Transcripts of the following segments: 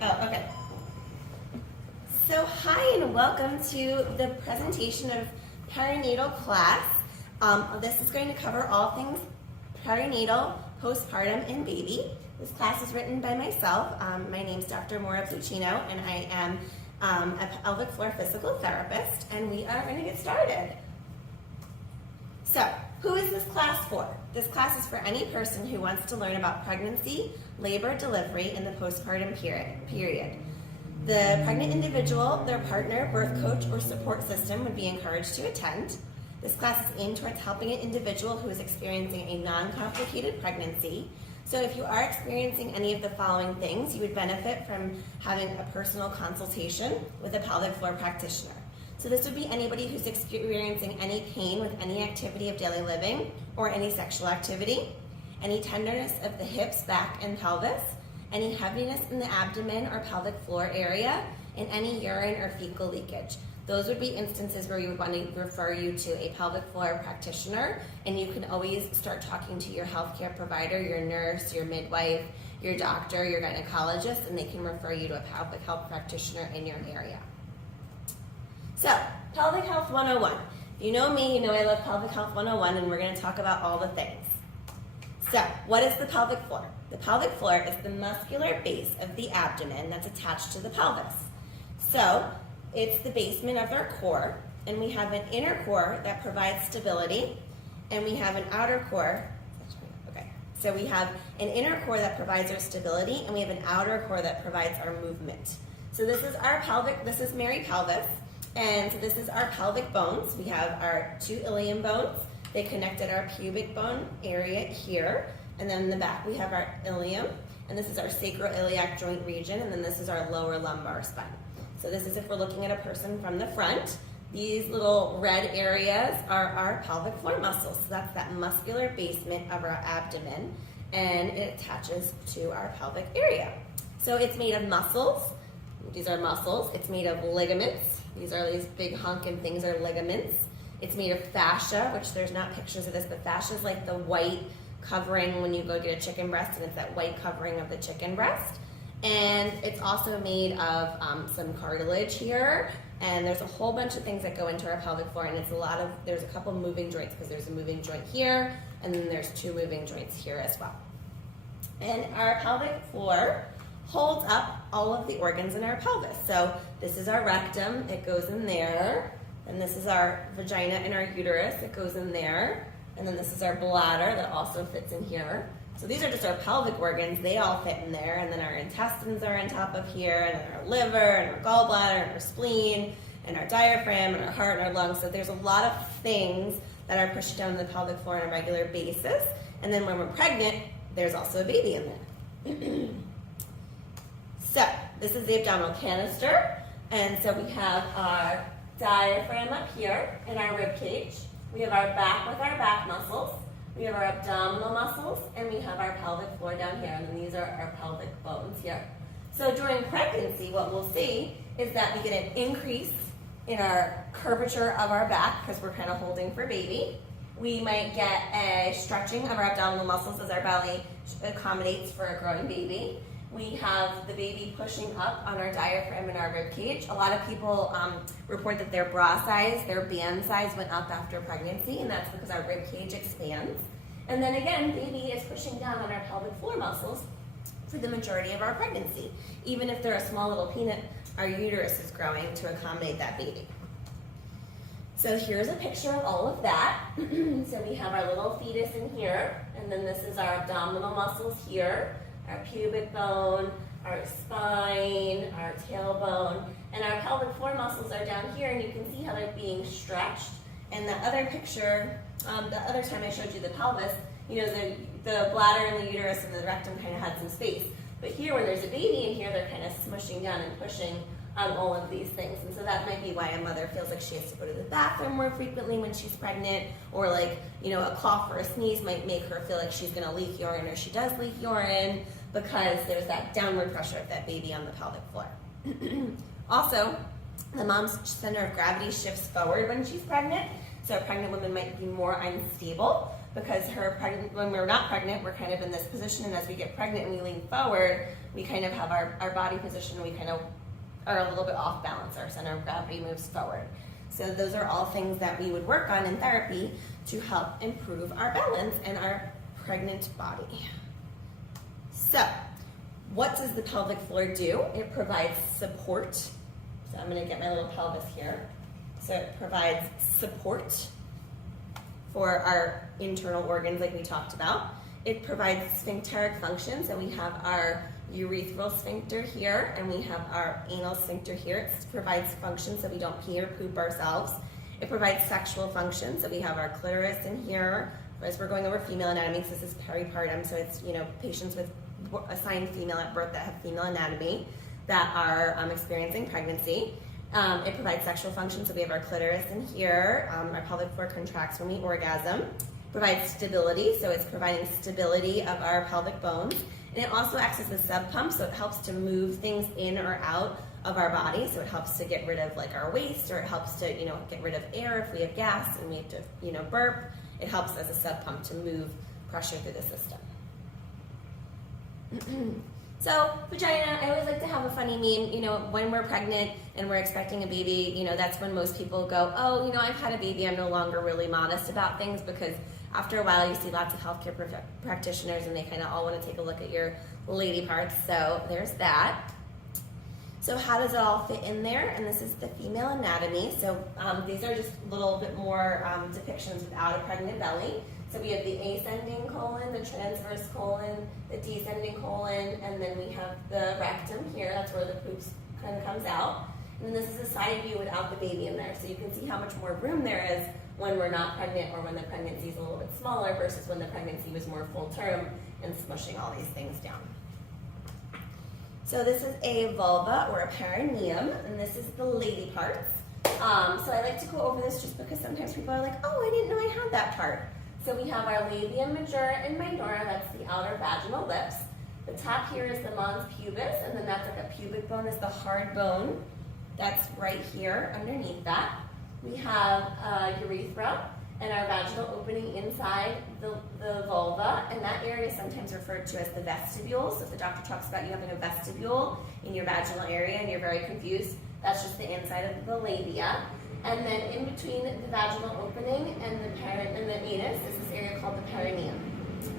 Oh, okay. So hi and welcome to the presentation of perinatal class. This is going to cover all things perinatal, postpartum, and baby. This class is written by myself. My name is Dr. Maura Puccino, and I am a pelvic floor physical therapist, and we are going to get started. So, who is this class for? This class is for any person who wants to learn about pregnancy, labor, delivery, and the postpartum period. The pregnant individual, their partner, birth coach, or support system would be encouraged to attend. This class is aimed towards helping an individual who is experiencing a non-complicated pregnancy. So if you are experiencing any of the following things, you would benefit from having a personal consultation with a pelvic floor practitioner. So this would be anybody who's experiencing any pain with any activity of daily living or any sexual activity, any tenderness of the hips, back, and pelvis, any heaviness in the abdomen or pelvic floor area, and any urine or fecal leakage. Those would be instances where you would want to refer you to a pelvic floor practitioner, and you can always start talking to your healthcare provider, your nurse, your midwife, your doctor, your gynecologist, and they can refer you to a pelvic health practitioner in your area. So, Pelvic Health 101. If you know me, you know I love Pelvic Health 101, and we're going to talk about all the things. So, what is the pelvic floor? The pelvic floor is the muscular base of the abdomen that's attached to the pelvis. So, it's the basement of our core, and we have an inner core that provides stability, and we have an outer core. Okay, so we have an inner core that provides our stability, and we have an outer core that provides our movement. So this is our pelvic, this is Mary pelvis, and so this is our pelvic bones. We have our two ilium bones. They connect at our pubic bone area here, and then in the back we have our ilium, and this is our sacroiliac joint region, and then this is our lower lumbar spine. So this is if we're looking at a person from the front. These little red areas are our pelvic floor muscles. So that's that muscular basement of our abdomen, and it attaches to our pelvic area. So it's made of muscles. These are muscles. It's made of ligaments. These big honking things are ligaments. It's made of fascia, which there's not pictures of this, but fascia is like the white covering when you go get a chicken breast, and it's that white covering of the chicken breast. And it's also made of some cartilage here, and there's a whole bunch of things that go into our pelvic floor, and there's a couple moving joints, because there's a moving joint here, and then there's two moving joints here as well. And our pelvic floor holds up all of the organs in our pelvis. So this is our rectum, it goes in there, and this is our vagina and our uterus, it goes in there, and then this is our bladder that also fits in here. So these are just our pelvic organs, they all fit in there, and then our intestines are on top of here, and then our liver, and our gallbladder, and our spleen, and our diaphragm, and our heart, and our lungs. So there's a lot of things that are pushed down the pelvic floor on a regular basis. And then when we're pregnant, there's also a baby in there. So this is the abdominal canister, and so we have our diaphragm up here in our rib cage. We have our back with our back muscles. We have our abdominal muscles, and we have our pelvic floor down here, and then these are our pelvic bones here. So during pregnancy, what we'll see is that we get an increase in our curvature of our back, because we're kind of holding for baby. We might get a stretching of our abdominal muscles as our belly accommodates for a growing baby. We have the baby pushing up on our diaphragm and our rib cage. A lot of people report that their bra size, their band size went up after pregnancy, and that's because our rib cage expands. And then again, baby is pushing down on our pelvic floor muscles for the majority of our pregnancy. Even if they're a small little peanut, our uterus is growing to accommodate that baby. So here's a picture of all of that. So we have our little fetus in here, and then this is our abdominal muscles here, our pubic bone, our spine, our tailbone, and our pelvic floor muscles are down here, and you can see how they're being stretched. And the other picture, the other time I showed you the pelvis, you know, the bladder and the uterus and the rectum kind of had some space. But here, when there's a baby in here, they're kind of smushing down and pushing on all of these things. And so that might be why a mother feels like she has to go to the bathroom more frequently when she's pregnant, or like, you know, a cough or a sneeze might make her feel like she's gonna leak urine, or she does leak urine, because there's that downward pressure of that baby on the pelvic floor. Also, the mom's center of gravity shifts forward when she's pregnant, so a pregnant woman might be more unstable. because when we're not pregnant, we're kind of in this position, and as we get pregnant and we lean forward, we kind of have our body position, we kind of are a little bit off balance. Our center of gravity moves forward. So those are all things that we would work on in therapy to help improve our balance and our pregnant body. So what does the pelvic floor do? It provides support. So I'm going to get my little pelvis here. So it provides support for our internal organs like we talked about. It provides sphincteric function. So we have our urethral sphincter here, and we have our anal sphincter here. It provides function so we don't pee or poop ourselves. It provides sexual function. So we have our clitoris in here. As we're going over female anatomy, because this is peripartum, so it's, patients with assigned female at birth that have female anatomy that are experiencing pregnancy. It provides sexual function, so we have our clitoris in here. Our pelvic floor contracts when we orgasm. Provides stability, so it's providing stability of our pelvic bones. And it also acts as a sub pump, so it helps to move things in or out of our body. So it helps to get rid of like our waste, or it helps to get rid of air if we have gas and we have to burp. It helps as a sub pump to move pressure through the system. So vagina, I always like to have a funny meme. When we're pregnant and we're expecting a baby, that's when most people go, oh, I've had a baby. I'm no longer really modest about things, because after a while you see lots of healthcare practitioners and they kind of all want to take a look at your lady parts. So there's that. So how does it all fit in there? And this is the female anatomy. So these are just a little bit more depictions without a pregnant belly. So we have the ascending colon, the transverse colon, the descending colon, and then we have the rectum here. That's where the poop kind of comes out. And then this is a side view without the baby in there. So you can see how much more room there is when we're not pregnant, or when the pregnancy is a little bit smaller versus when the pregnancy was more full term and smushing all these things down. So this is a vulva or a perineum, and this is the lady parts. So I like to go over this just because sometimes people are like, oh, I didn't know I had that part. So we have our labia majora and minora, that's the outer vaginal lips. The top here is the mons pubis, and then that's like a pubic bone, is the hard bone. That's right here underneath that. We have urethra and our vaginal opening inside the vulva, and that area is sometimes referred to as the vestibule. So if the doctor talks about you having a vestibule in your vaginal area and you're very confused, that's just the inside of the labia. And then in between the vaginal opening and the anus is this area called the perineum.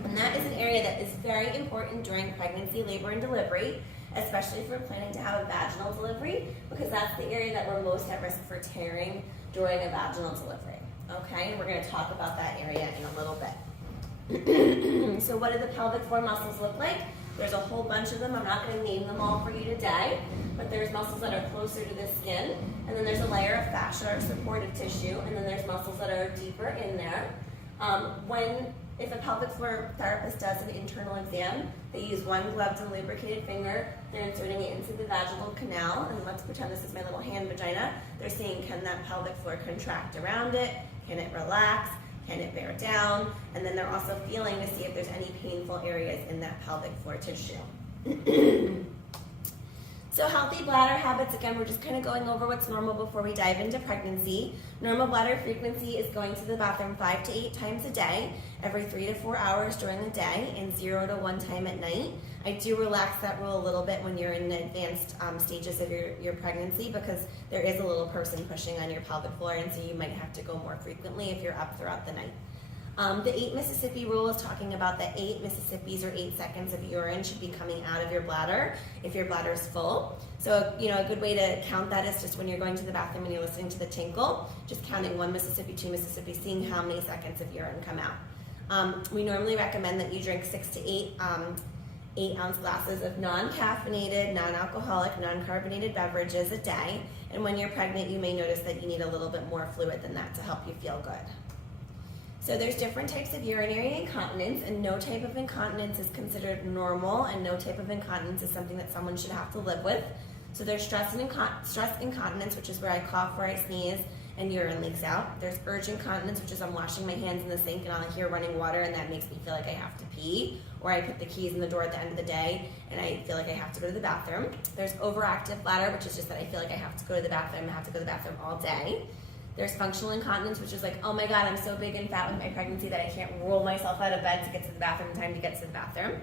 And that is an area that is very important during pregnancy, labor, and delivery, especially if we're planning to have a vaginal delivery, because that's the area that we're most at risk for tearing during a vaginal delivery. Okay, and we're going to talk about that area in a little bit. So what do the pelvic floor muscles look like? There's a whole bunch of them. I'm not going to name them all for you today, but there's muscles that are closer to the skin, and then there's a layer of fascia or supportive tissue, and then there's muscles that are deeper in there. If a pelvic floor therapist does an internal exam, they use one gloved and lubricated finger. They're inserting it into the vaginal canal, and let's pretend this is my little hand vagina. They're seeing, can that pelvic floor contract around it? Can it relax? Can it bear down? And then they're also feeling to see if there's any painful areas in that pelvic floor tissue. So healthy bladder habits, again, we're just kind of going over what's normal before we dive into pregnancy. Normal bladder frequency is going to the bathroom 5 to 8 times a day, every 3 to 4 hours during the day, and 0 to 1 time at night. I do relax that rule a little bit when you're in the advanced stages of your pregnancy, because there is a little person pushing on your pelvic floor, and so you might have to go more frequently if you're up throughout the night. The 8 Mississippi rule is talking about that 8 Mississippis or 8 seconds of urine should be coming out of your bladder if your bladder is full. So, a good way to count that is just when you're going to the bathroom and you're listening to the tinkle, just counting 1 Mississippi, 2 Mississippi, seeing how many seconds of urine come out. We normally recommend that you drink 6 to 8 8-ounce glasses of non-caffeinated, non-alcoholic, non-carbonated beverages a day. And when you're pregnant, you may notice that you need a little bit more fluid than that to help you feel good. So there's different types of urinary incontinence, and no type of incontinence is considered normal, and no type of incontinence is something that someone should have to live with. So there's stress incontinence, which is where I cough, where I sneeze, and urine leaks out. There's urge incontinence, which is I'm washing my hands in the sink and I'll hear running water and that makes me feel like I have to pee. Or I put the keys in the door at the end of the day and I feel like I have to go to the bathroom. There's overactive bladder, which is just that I feel like I have to go to the bathroom. I have to go to the bathroom all day. There's functional incontinence, which is like, oh my God, I'm so big and fat with my pregnancy that I can't roll myself out of bed to get to the bathroom in time to get to the bathroom.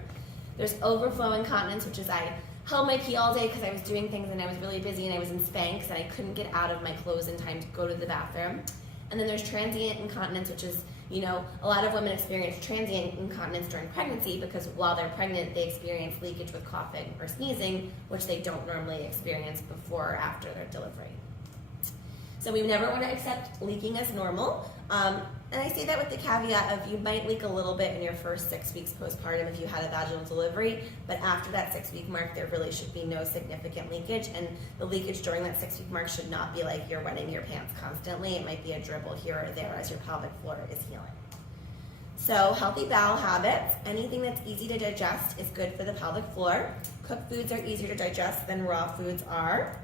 There's overflow incontinence, which is I held my pee all day because I was doing things and I was really busy and I was in Spanx and I couldn't get out of my clothes in time to go to the bathroom. And then there's transient incontinence, which is, you know, a lot of women experience transient incontinence during pregnancy because while they're pregnant, they experience leakage with coughing or sneezing, which they don't normally experience before or after their delivery. So we never want to accept leaking as normal. And I say that with the caveat of you might leak a little bit in your first 6 weeks postpartum if you had a vaginal delivery, but after that 6-week mark, there really should be no significant leakage. And the leakage during that 6-week mark should not be like you're wetting your pants constantly. It might be a dribble here or there as your pelvic floor is healing. So healthy bowel habits, anything that's easy to digest is good for the pelvic floor. Cooked foods are easier to digest than raw foods are.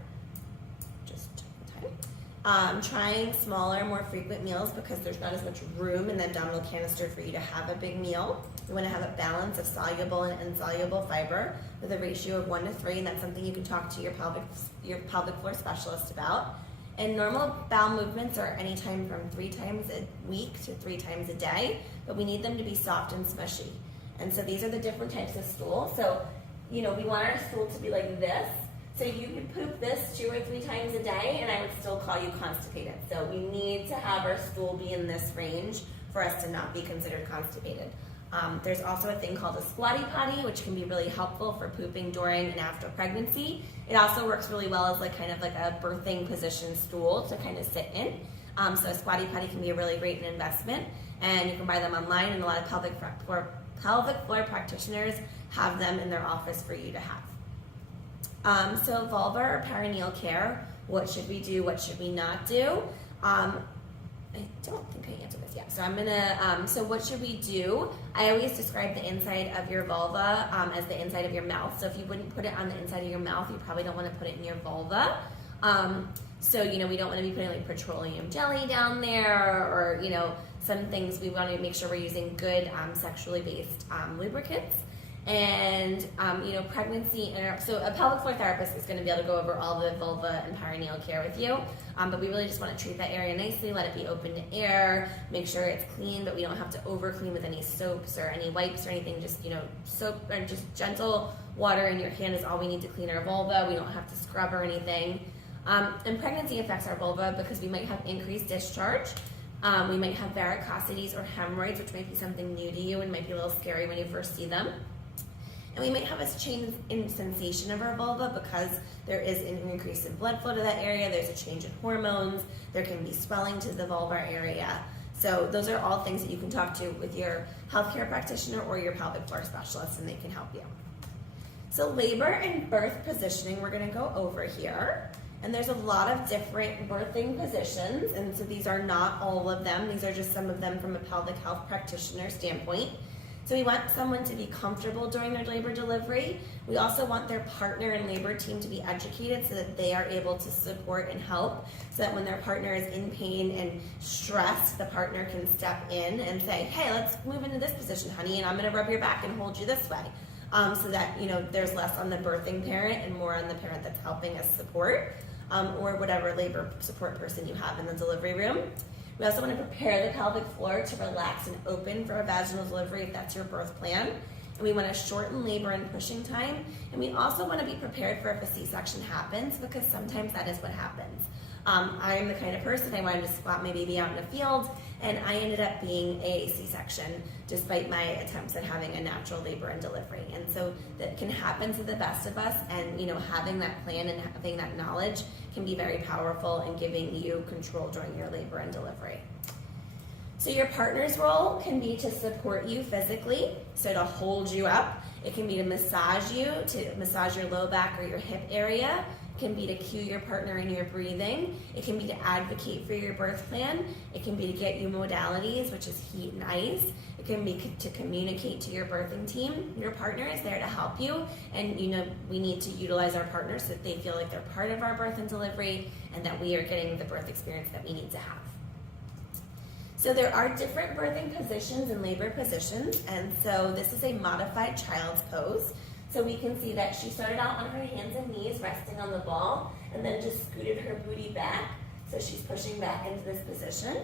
Trying smaller, more frequent meals because there's not as much room in the abdominal canister for you to have a big meal. You want to have a balance of soluble and insoluble fiber with a ratio of 1 to 3, and that's something you can talk to your pelvic floor specialist about. And normal bowel movements are anytime from 3 times a week to 3 times a day, but we need them to be soft and smushy. And so these are the different types of stool. So, you know, we want our stool to be like this. So you could poop this 2 or 3 times a day and I would still call you constipated. So we need to have our stool be in this range for us to not be considered constipated. There's also a thing called a squatty potty, which can be really helpful for pooping during and after pregnancy. It also works really well as like kind of like a birthing position stool to kind of sit in. So a squatty potty can be a really great investment, and you can buy them online, and a lot of pelvic floor practitioners have them in their office for you to have. So vulva or perineal care, what should we do, what should we not do? I don't think I answered this yet, so I'm gonna, so what should we do? I always describe the inside of your vulva as the inside of your mouth. So if you wouldn't put it on the inside of your mouth, you probably don't want to put it in your vulva. So, you know, we don't want to be putting like petroleum jelly down there, or, you know, some things we want to make sure we're using good sexually based lubricants. And, you know, pregnancy, so a pelvic floor therapist is going to be able to go over all the vulva and perineal care with you, but we really just want to treat that area nicely, let it be open to air, make sure it's clean, but we don't have to over clean with any soaps or any wipes or anything. Just, you know, soap or just gentle water in your hand is all we need to clean our vulva. We don't have to scrub or anything. And pregnancy affects our vulva because we might have increased discharge. We might have varicosities or hemorrhoids, which might be something new to you and might be a little scary when you first see them. And we might have a change in sensation of our vulva because there is an increase in blood flow to that area, there's a change in hormones, there can be swelling to the vulvar area. So those are all things that you can talk to with your healthcare practitioner or your pelvic floor specialist, and they can help you. So labor and birth positioning, we're gonna go over here. And there's a lot of different birthing positions, and so these are not all of them, these are just some of them from a pelvic health practitioner standpoint. So we want someone to be comfortable during their labor delivery. We also want their partner and labor team to be educated so that they are able to support and help, so that when their partner is in pain and stressed, the partner can step in and say, hey, let's move into this position, honey, and I'm gonna rub your back and hold you this way. So that, you know, there's less on the birthing parent and more on the parent that's helping us support, or whatever labor support person you have in the delivery room. We also want to prepare the pelvic floor to relax and open for a vaginal delivery if that's your birth plan. And we want to shorten labor and pushing time. And we also want to be prepared for if a C-section happens, because sometimes that is what happens. I am the kind of person, I wanted to squat my baby out in a field, and I ended up being a C-section despite my attempts at having a natural labor and delivery. And so that can happen to the best of us, and, you know, having that plan and having that knowledge can be very powerful in giving you control during your labor and delivery. So your partner's role can be to support you physically, so to hold you up. It can be to massage you, to massage your low back or your hip area. It can be to cue your partner in your breathing. It can be to advocate for your birth plan. It can be to get you modalities, which is heat and ice. It can be to communicate to your birthing team. Your partner is there to help you, and, you know, we need to utilize our partners so that they feel like they're part of our birth and delivery, and that we are getting the birth experience that we need to have. So there are different birthing positions and labor positions, and so this is a modified child's pose. So we can see that she started out on her hands and knees resting on the ball, and then just scooted her booty back So she's pushing back into this position.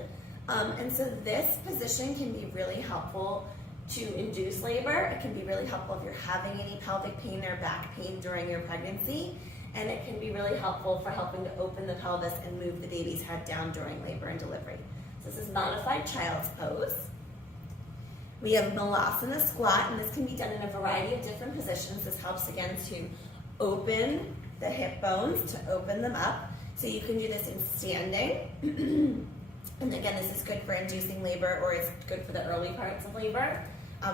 And so this position can be really helpful to induce labor. It can be really helpful if you're having any pelvic pain or back pain during your pregnancy. And it can be really helpful for helping to open the pelvis and move the baby's head down during labor and delivery. So this is modified child's pose. We have Malasana squat, and this can be done in a variety of different positions. This helps again to open the hip bones, to open them up. So you can do this in standing. And again, this is good for inducing labor, or it's good for the early parts of labor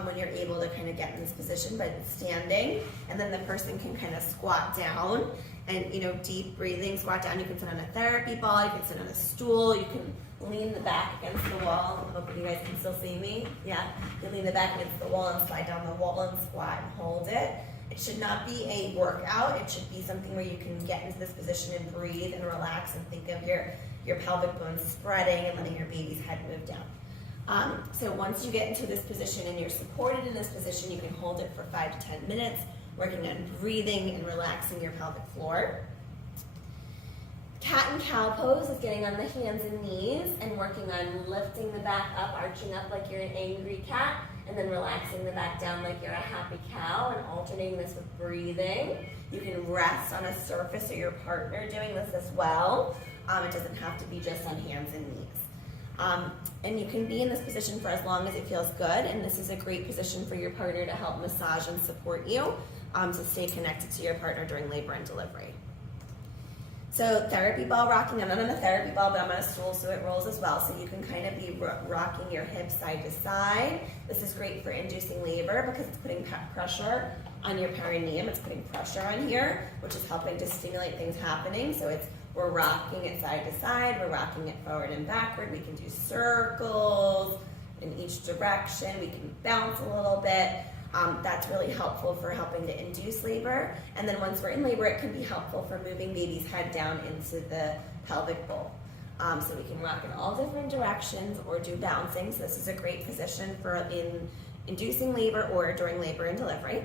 when you're able to kind of get in this position, but it's standing. And then the person can kind of squat down and, deep breathing, squat down. You can sit on a therapy ball, you can sit on a stool, you can lean the back against the wall. I'm hoping you guys can still see me. Yeah, you lean the back against the wall and slide down the wall and squat and hold it. It should not be a workout. It should be something where you can get into this position and breathe and relax and think of your pelvic bones spreading and letting your baby's head move down. So once you get into this position and you're supported in this position, you can hold it for 5 to 10 minutes, working on breathing and relaxing your pelvic floor. Cat and cow pose is getting on the hands and knees and working on lifting the back up, arching up like you're an angry cat, and then relaxing the back down like you're a happy cow, and alternating this with breathing. You can rest on a surface or your partner doing this as well. It doesn't have to be just on hands and knees. And you can be in this position for as long as it feels good, and this is a great position for your partner to help massage and support you to stay connected to your partner during labor and delivery. So therapy ball rocking, I'm not on a therapy ball, but I'm on a stool, so it rolls as well. So you can kind of be rocking your hips side to side. This is great for inducing labor because it's putting pressure on your perineum. It's putting pressure on here, which is helping to stimulate things happening. So we're rocking it side to side, we're rocking it forward and backward. We can do circles in each direction. We can bounce a little bit. That's really helpful for helping to induce labor. And then once we're in labor, it can be helpful for moving baby's head down into the pelvic bowl. So we can rock in all different directions or do bouncing. So this is a great position for inducing labor or during labor and delivery.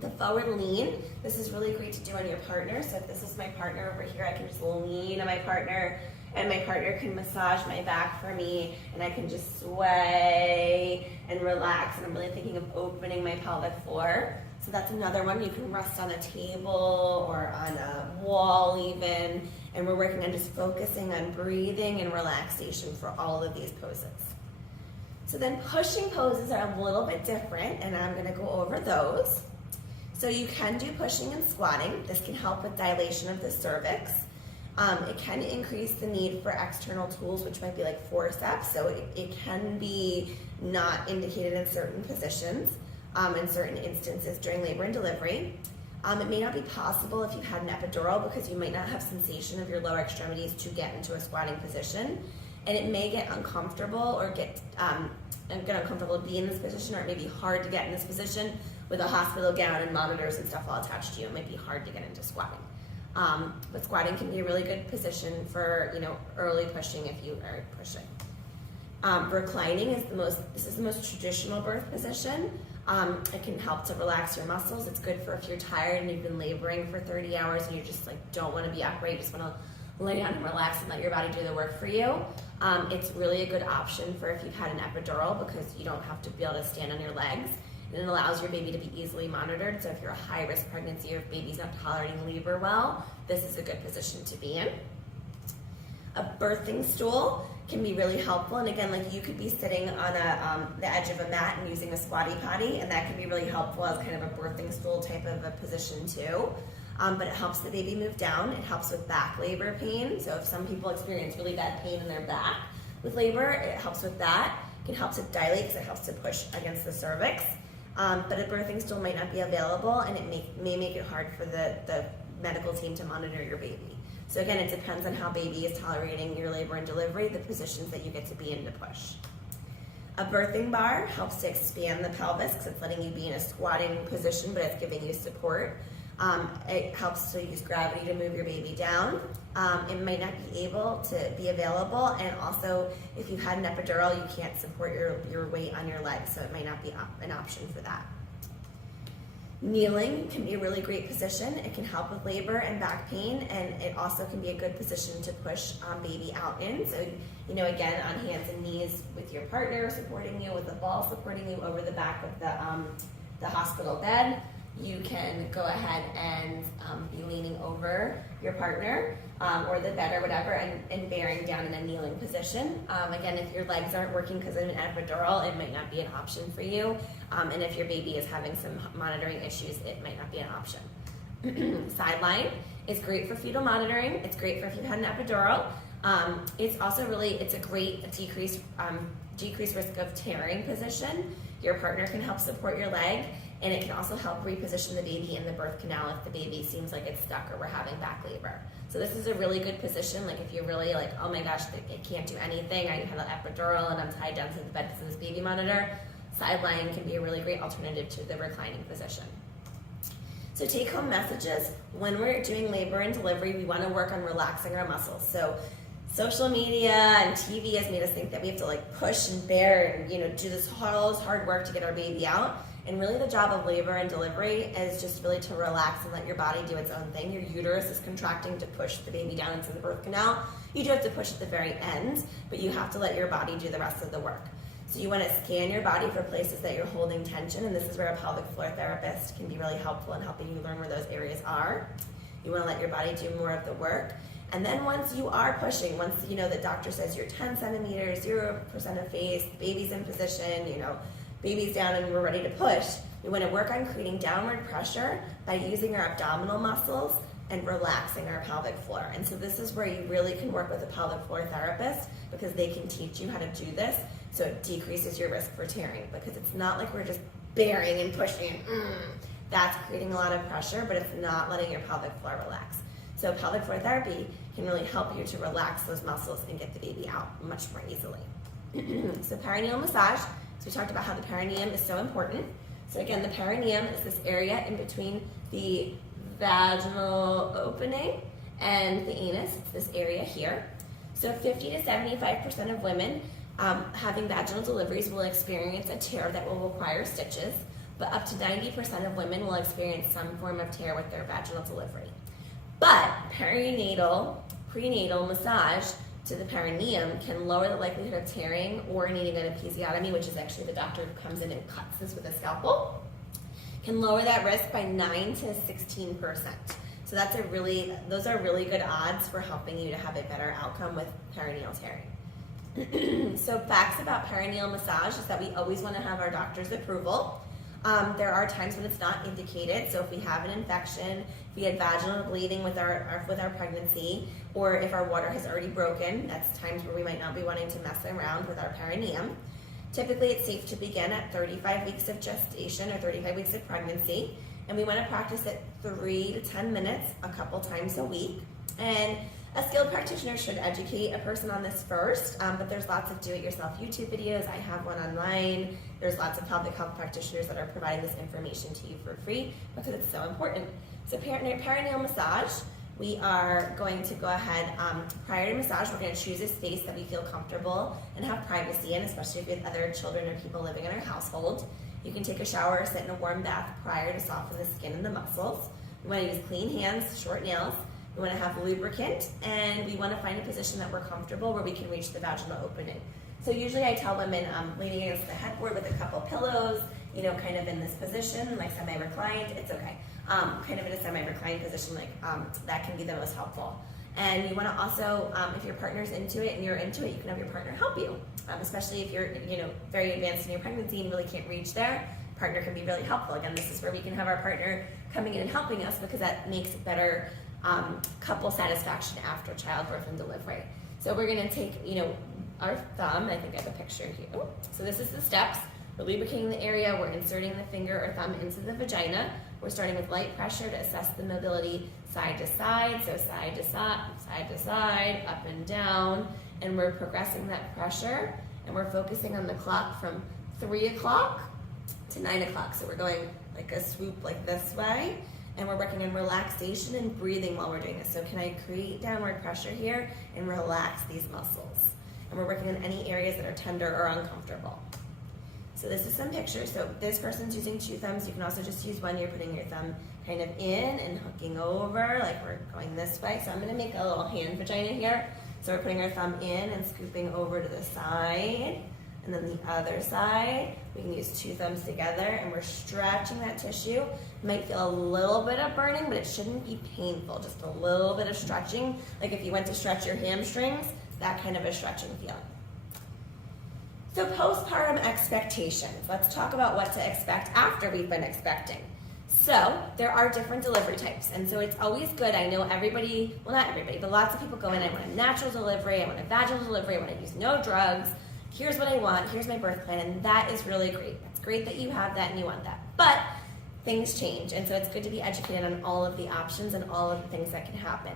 The forward lean, this is really great to do on your partner. So if this is my partner over here, I can just lean on my partner, and my partner can massage my back for me, and I can just sway and relax, and I'm really thinking of opening my pelvic floor. So that's another one. You can rest on a table or on a wall even, and we're working on just focusing on breathing and relaxation for all of these poses. So then pushing poses are a little bit different, and I'm gonna go over those. So you can do pushing and squatting. This can help with dilation of the cervix. It can increase the need for external tools, which might be like forceps. So it can be not indicated in certain positions, in certain instances during labor and delivery. It may not be possible if you had an epidural because you might not have sensation of your lower extremities to get into a squatting position. And it may get uncomfortable or get uncomfortable to be in this position, or it may be hard to get in this position with a hospital gown and monitors and stuff all attached to you. It might be hard to get into squatting. But squatting can be a really good position for early pushing if you are pushing. Reclining is the most traditional birth position. It can help to relax your muscles. It's good for if you're tired and you've been laboring for 30 hours and you just don't want to be upright, you just want to lay down and relax and let your body do the work for you. It's really a good option for if you've had an epidural because you don't have to be able to stand on your legs. And it allows your baby to be easily monitored. So if you're a high-risk pregnancy or if baby's not tolerating labor well, this is a good position to be in. A birthing stool can be really helpful. And again, you could be sitting on the edge of a mat and using a squatty potty, and that can be really helpful as kind of a birthing stool type of a position too. But it helps the baby move down. It helps with back labor pain. So if some people experience really bad pain in their back with labor, it helps with that. It can help to dilate because it helps to push against the cervix. But a birthing stool might not be available, and it may make it hard for the medical team to monitor your baby. So again, it depends on how baby is tolerating your labor and delivery, the positions that you get to be in to push. A birthing bar helps to expand the pelvis because it's letting you be in a squatting position, but it's giving you support. It helps to use gravity to move your baby down. It might not be able to be available, and also if you've had an epidural, you can't support your weight on your legs, so it might not be an option for that. Kneeling can be a really great position. It can help with labor and back pain, and it also can be a good position to push baby out in. So, again, on hands and knees with your partner supporting you, with the ball supporting you over the back of the hospital bed. You can go ahead and be leaning over your partner or the bed or whatever and bearing down in a kneeling position. Again, if your legs aren't working because of an epidural, it might not be an option for you. And if your baby is having some monitoring issues, it might not be an option. Sideline is great for fetal monitoring. It's great for if you've had an epidural. It's also it's a great decreased risk of tearing position. Your partner can help support your leg, and it can also help reposition the baby in the birth canal if the baby seems like it's stuck or we're having back labor. So this is a really good position. Like if you're really like, oh my gosh, I can't do anything, I have an epidural and I'm tied down to the bed because of this baby monitor, sideline can be a really great alternative to the reclining position. So take home messages. When we're doing labor and delivery, we want to work on relaxing our muscles. So social media and TV has made us think that we have to like push and bear and do all this hard work to get our baby out. And really the job of labor and delivery is just really to relax and let your body do its own thing. Your uterus is contracting to push the baby down into the birth canal. You do have to push at the very end, but you have to let your body do the rest of the work. So you want to scan your body for places that you're holding tension, and this is where a pelvic floor therapist can be really helpful in helping you learn where those areas are. You want to let your body do more of the work. And then once you are pushing, once the doctor says you're 10 centimeters, 0% of face, baby's in position, baby's down and we're ready to push, we want to work on creating downward pressure by using our abdominal muscles and relaxing our pelvic floor. And so this is where you really can work with a pelvic floor therapist because they can teach you how to do this so it decreases your risk for tearing, because it's not like we're just bearing and pushing and that's creating a lot of pressure, but it's not letting your pelvic floor relax. So pelvic floor therapy can really help you to relax those muscles and get the baby out much more easily. So perineal massage. So we talked about how the perineum is so important. So again, the perineum is this area in between the vaginal opening and the anus. It's this area here. So 50 to 75% of women having vaginal deliveries will experience a tear that will require stitches, but up to 90% of women will experience some form of tear with their vaginal delivery. But prenatal massage to the perineum can lower the likelihood of tearing or needing an episiotomy, which is actually the doctor who comes in and cuts this with a scalpel, can lower that risk by 9 to 16%. So those are really good odds for helping you to have a better outcome with perineal tearing. So facts about perineal massage is that we always want to have our doctor's approval. There are times when it's not indicated. So if we have an infection, if we had vaginal bleeding with our pregnancy, or if our water has already broken, that's times where we might not be wanting to mess around with our perineum. Typically, it's safe to begin at 35 weeks of gestation or 35 weeks of pregnancy, and we want to practice it 3 to 10 minutes a couple times a week. And a skilled practitioner should educate a person on this first, but there's lots of do-it-yourself YouTube videos. I have one online. There's lots of pelvic health practitioners that are providing this information to you for free because it's so important. So perineal massage, we are going to go ahead, prior to massage, we're going to choose a space that we feel comfortable and have privacy in, especially if we have other children or people living in our household. You can take a shower or sit in a warm bath prior to soften the skin and the muscles. We want to use clean hands, short nails. We want to have lubricant, and we want to find a position that we're comfortable where we can reach the vaginal opening. So usually I tell women leaning against the headboard with a couple pillows, kind of in this position, like semi-reclined, it's okay. Kind of in a semi-reclined position, that can be the most helpful. And you want to also, if your partner's into it and you're into it, you can have your partner help you, especially if you're, very advanced in your pregnancy and really can't reach there. Partner can be really helpful. Again, this is where we can have our partner coming in and helping us because that makes it better couple satisfaction after childbirth and delivery. So we're going to take, our thumb. I think I have a picture here. So this is the steps. We're lubricating the area. We're inserting the finger or thumb into the vagina. We're starting with light pressure to assess the mobility side to side. So side to side, up and down. And we're progressing that pressure. And we're focusing on the clock from 3 o'clock to 9 o'clock. So we're going like a swoop like this way. And we're working on relaxation and breathing while we're doing this. So can I create downward pressure here and relax these muscles? And we're working on any areas that are tender or uncomfortable. So this is some pictures. So this person's using 2 thumbs. You can also just use one. You're putting your thumb kind of in and hooking over, like we're going this way. So I'm gonna make a little hand vagina here. So we're putting our thumb in and scooping over to the side. And then the other side, we can use 2 thumbs together and we're stretching that tissue. It might feel a little bit of burning, but it shouldn't be painful, just a little bit of stretching. Like if you went to stretch your hamstrings, that kind of a stretching feeling. So postpartum expectations. Let's talk about what to expect after we've been expecting. So there are different delivery types, and so it's always good. I know everybody, well not everybody, but lots of people go in, I want a natural delivery, I want a vaginal delivery, I want to use no drugs, here's what I want, here's my birth plan, and that is really great. It's great that you have that and you want that, but things change, and so it's good to be educated on all of the options and all of the things that can happen.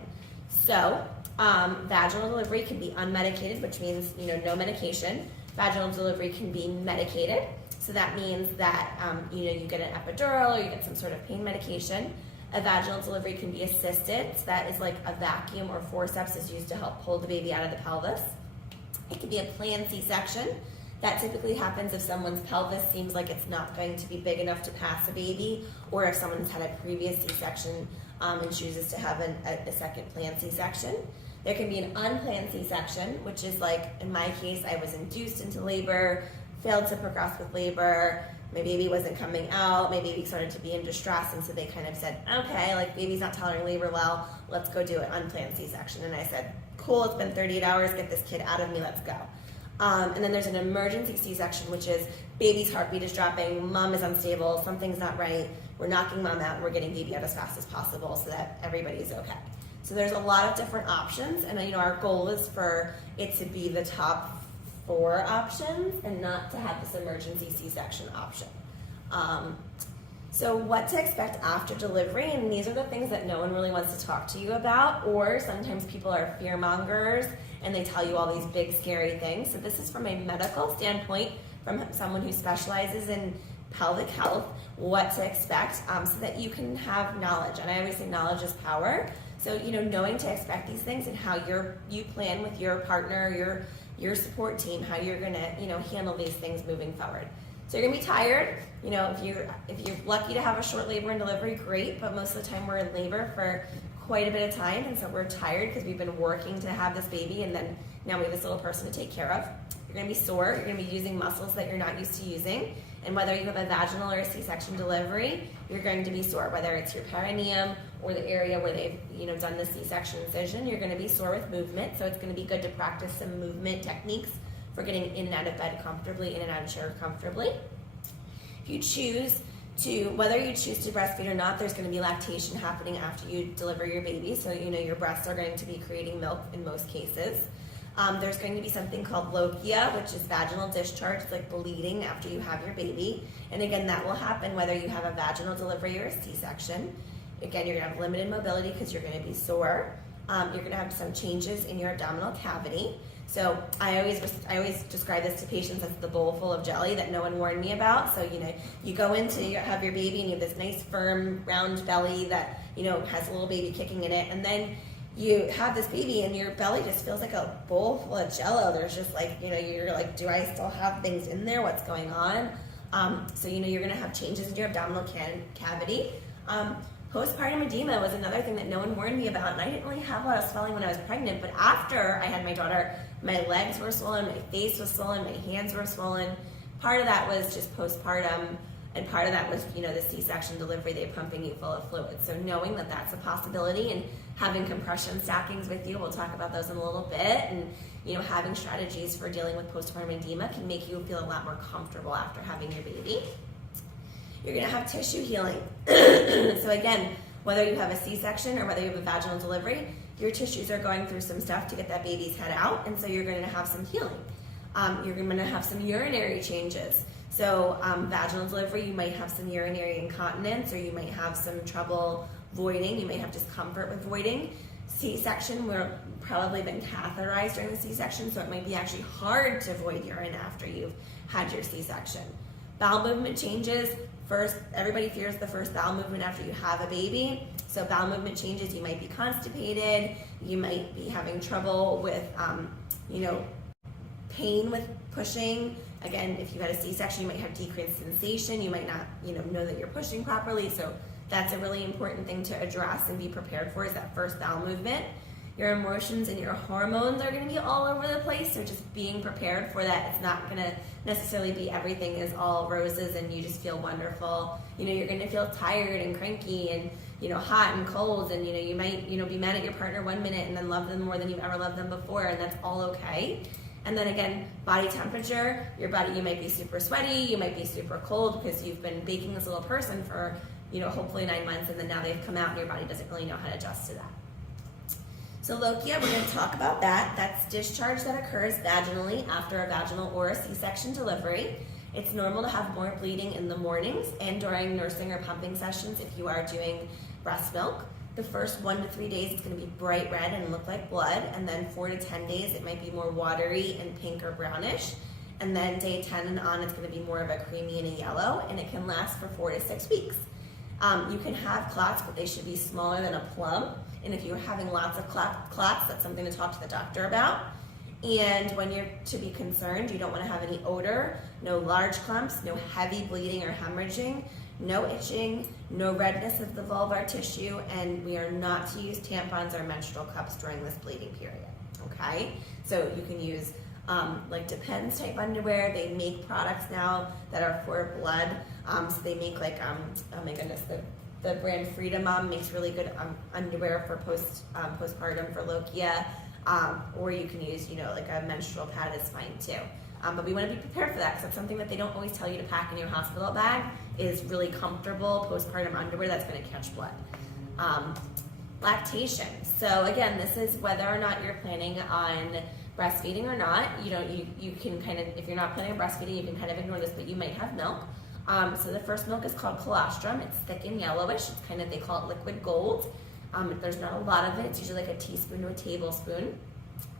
So vaginal delivery can be unmedicated, which means no medication. Vaginal delivery can be medicated. So that means that you get an epidural or you get some sort of pain medication. A vaginal delivery can be assisted. So that is like a vacuum or forceps is used to help pull the baby out of the pelvis. It can be a planned C-section. That typically happens if someone's pelvis seems like it's not going to be big enough to pass a baby, or if someone's had a previous C-section and chooses to have a second planned C-section. There can be an unplanned C-section, which is like, in my case, I was induced into labor, failed to progress with labor, my baby wasn't coming out, my baby started to be in distress, and so they kind of said, okay, like baby's not tolerating labor well, let's go do an unplanned C-section. And I said, cool, it's been 38 hours, get this kid out of me, let's go. And then there's an emergency C-section, which is baby's heartbeat is dropping, mom is unstable, something's not right, we're knocking mom out and we're getting baby out as fast as possible so that everybody's okay. So there's a lot of different options, and our goal is for it to be the top 4 options and not to have this emergency C-section option. So what to expect after delivery, and these are the things that no one really wants to talk to you about, or sometimes people are fear mongers and they tell you all these big scary things. So this is from a medical standpoint, from someone who specializes in pelvic health, what to expect so that you can have knowledge. And I always say knowledge is power. So, knowing to expect these things and how you plan with your partner, your support team, how you're gonna, handle these things moving forward. So you're gonna be tired. If you're lucky to have a short labor and delivery, great, but most of the time we're in labor for quite a bit of time, and so we're tired because we've been working to have this baby, and then now we have this little person to take care of. You're gonna be sore, you're gonna be using muscles that you're not used to using, and whether you have a vaginal or a C-section delivery, you're going to be sore. Whether it's your perineum or the area where they've done the C-section incision, you're going to be sore with movement. So it's going to be good to practice some movement techniques for getting in and out of bed comfortably, in and out of chair comfortably. If you choose to, whether you choose to breastfeed or not, there's going to be lactation happening after you deliver your baby. So your breasts are going to be creating milk in most cases. There's going to be something called lochia, which is vaginal discharge. It's like bleeding after you have your baby. And again, that will happen whether you have a vaginal delivery or a C-section. Again, you're going to have limited mobility because you're going to be sore. You're going to have some changes in your abdominal cavity. So I always describe this to patients as the bowl full of jelly that no one warned me about. So you go in to have your baby and you have this nice firm round belly that has a little baby kicking in it, and then you have this baby and your belly just feels like a bowl full of jello. There's just like, you're like, do I still have things in there? What's going on? So you're gonna have changes in your abdominal cavity. Postpartum edema was another thing that no one warned me about, and I didn't really have a lot of swelling when I was pregnant, but after I had my daughter, my legs were swollen, my face was swollen, my hands were swollen. Part of that was just postpartum, and part of that was, the C-section delivery, they're pumping you full of fluid. So knowing that that's a possibility and having compression stockings with you, we'll talk about those in a little bit, and having strategies for dealing with postpartum edema can make you feel a lot more comfortable after having your baby. You're gonna have tissue healing. So again, whether you have a C-section or whether you have a vaginal delivery, your tissues are going through some stuff to get that baby's head out, and so you're gonna have some healing. You're gonna have some urinary changes. So vaginal delivery, you might have some urinary incontinence, or you might have some trouble voiding. You may have discomfort with voiding. C-section, we're probably been catheterized during the C-section, so it might be actually hard to void urine after you've had your C-section. Bowel movement changes. First, everybody fears the first bowel movement after you have a baby. So bowel movement changes, you might be constipated, you might be having trouble with, pain with pushing, Again, if you had a C-section, you might have decreased sensation. You might not, know that you're pushing properly. So that's a really important thing to address and be prepared for, is that first bowel movement. Your emotions and your hormones are going to be all over the place, so just being prepared for that. It's not going to necessarily be everything is all roses and you just feel wonderful. You're going to feel tired and cranky and hot and cold, and you might be mad at your partner 1 minute and then love them more than you've ever loved them before, and that's all okay. And then again, body temperature, your body, you might be super sweaty, you might be super cold because you've been baking this little person for hopefully 9 months, and then now they've come out and your body doesn't really know how to adjust to that. So lochia, we're going to talk about that. That's discharge that occurs vaginally after a vaginal or a C-section delivery. It's normal to have more bleeding in the mornings and during nursing or pumping sessions if you are doing breast milk. The first 1 to 3 days, it's going to be bright red and look like blood, and then 4 to 10 days, it might be more watery and pink or brownish. And then day 10 and on, it's going to be more of a creamy and a yellow, and it can last for 4 to 6 weeks. You can have clots, but they should be smaller than a plum. And if you're having lots of clots, that's something to talk to the doctor about. And when you're to be concerned, you don't want to have any odor, no large clumps, no heavy bleeding or hemorrhaging, no itching, no redness of the vulvar tissue, and we are not to use tampons or menstrual cups during this bleeding period, okay? So you can use like Depends type underwear. They make products now that are for blood. So they make like, oh my goodness, the brand Freedom Mom makes really good underwear for postpartum for lochia. Or you can use, like a menstrual pad is fine too. But we want to be prepared for that, because that's something that they don't always tell you to pack in your hospital bag, is really comfortable postpartum underwear that's going to catch blood. Lactation. So again, this is whether or not you're planning on breastfeeding or not. You can kind of, if you're not planning on breastfeeding, you can kind of ignore this, but you might have milk. So the first milk is called colostrum. It's thick and yellowish. It's kind of, they call it liquid gold. There's not a lot of it. It's usually like a teaspoon to a tablespoon.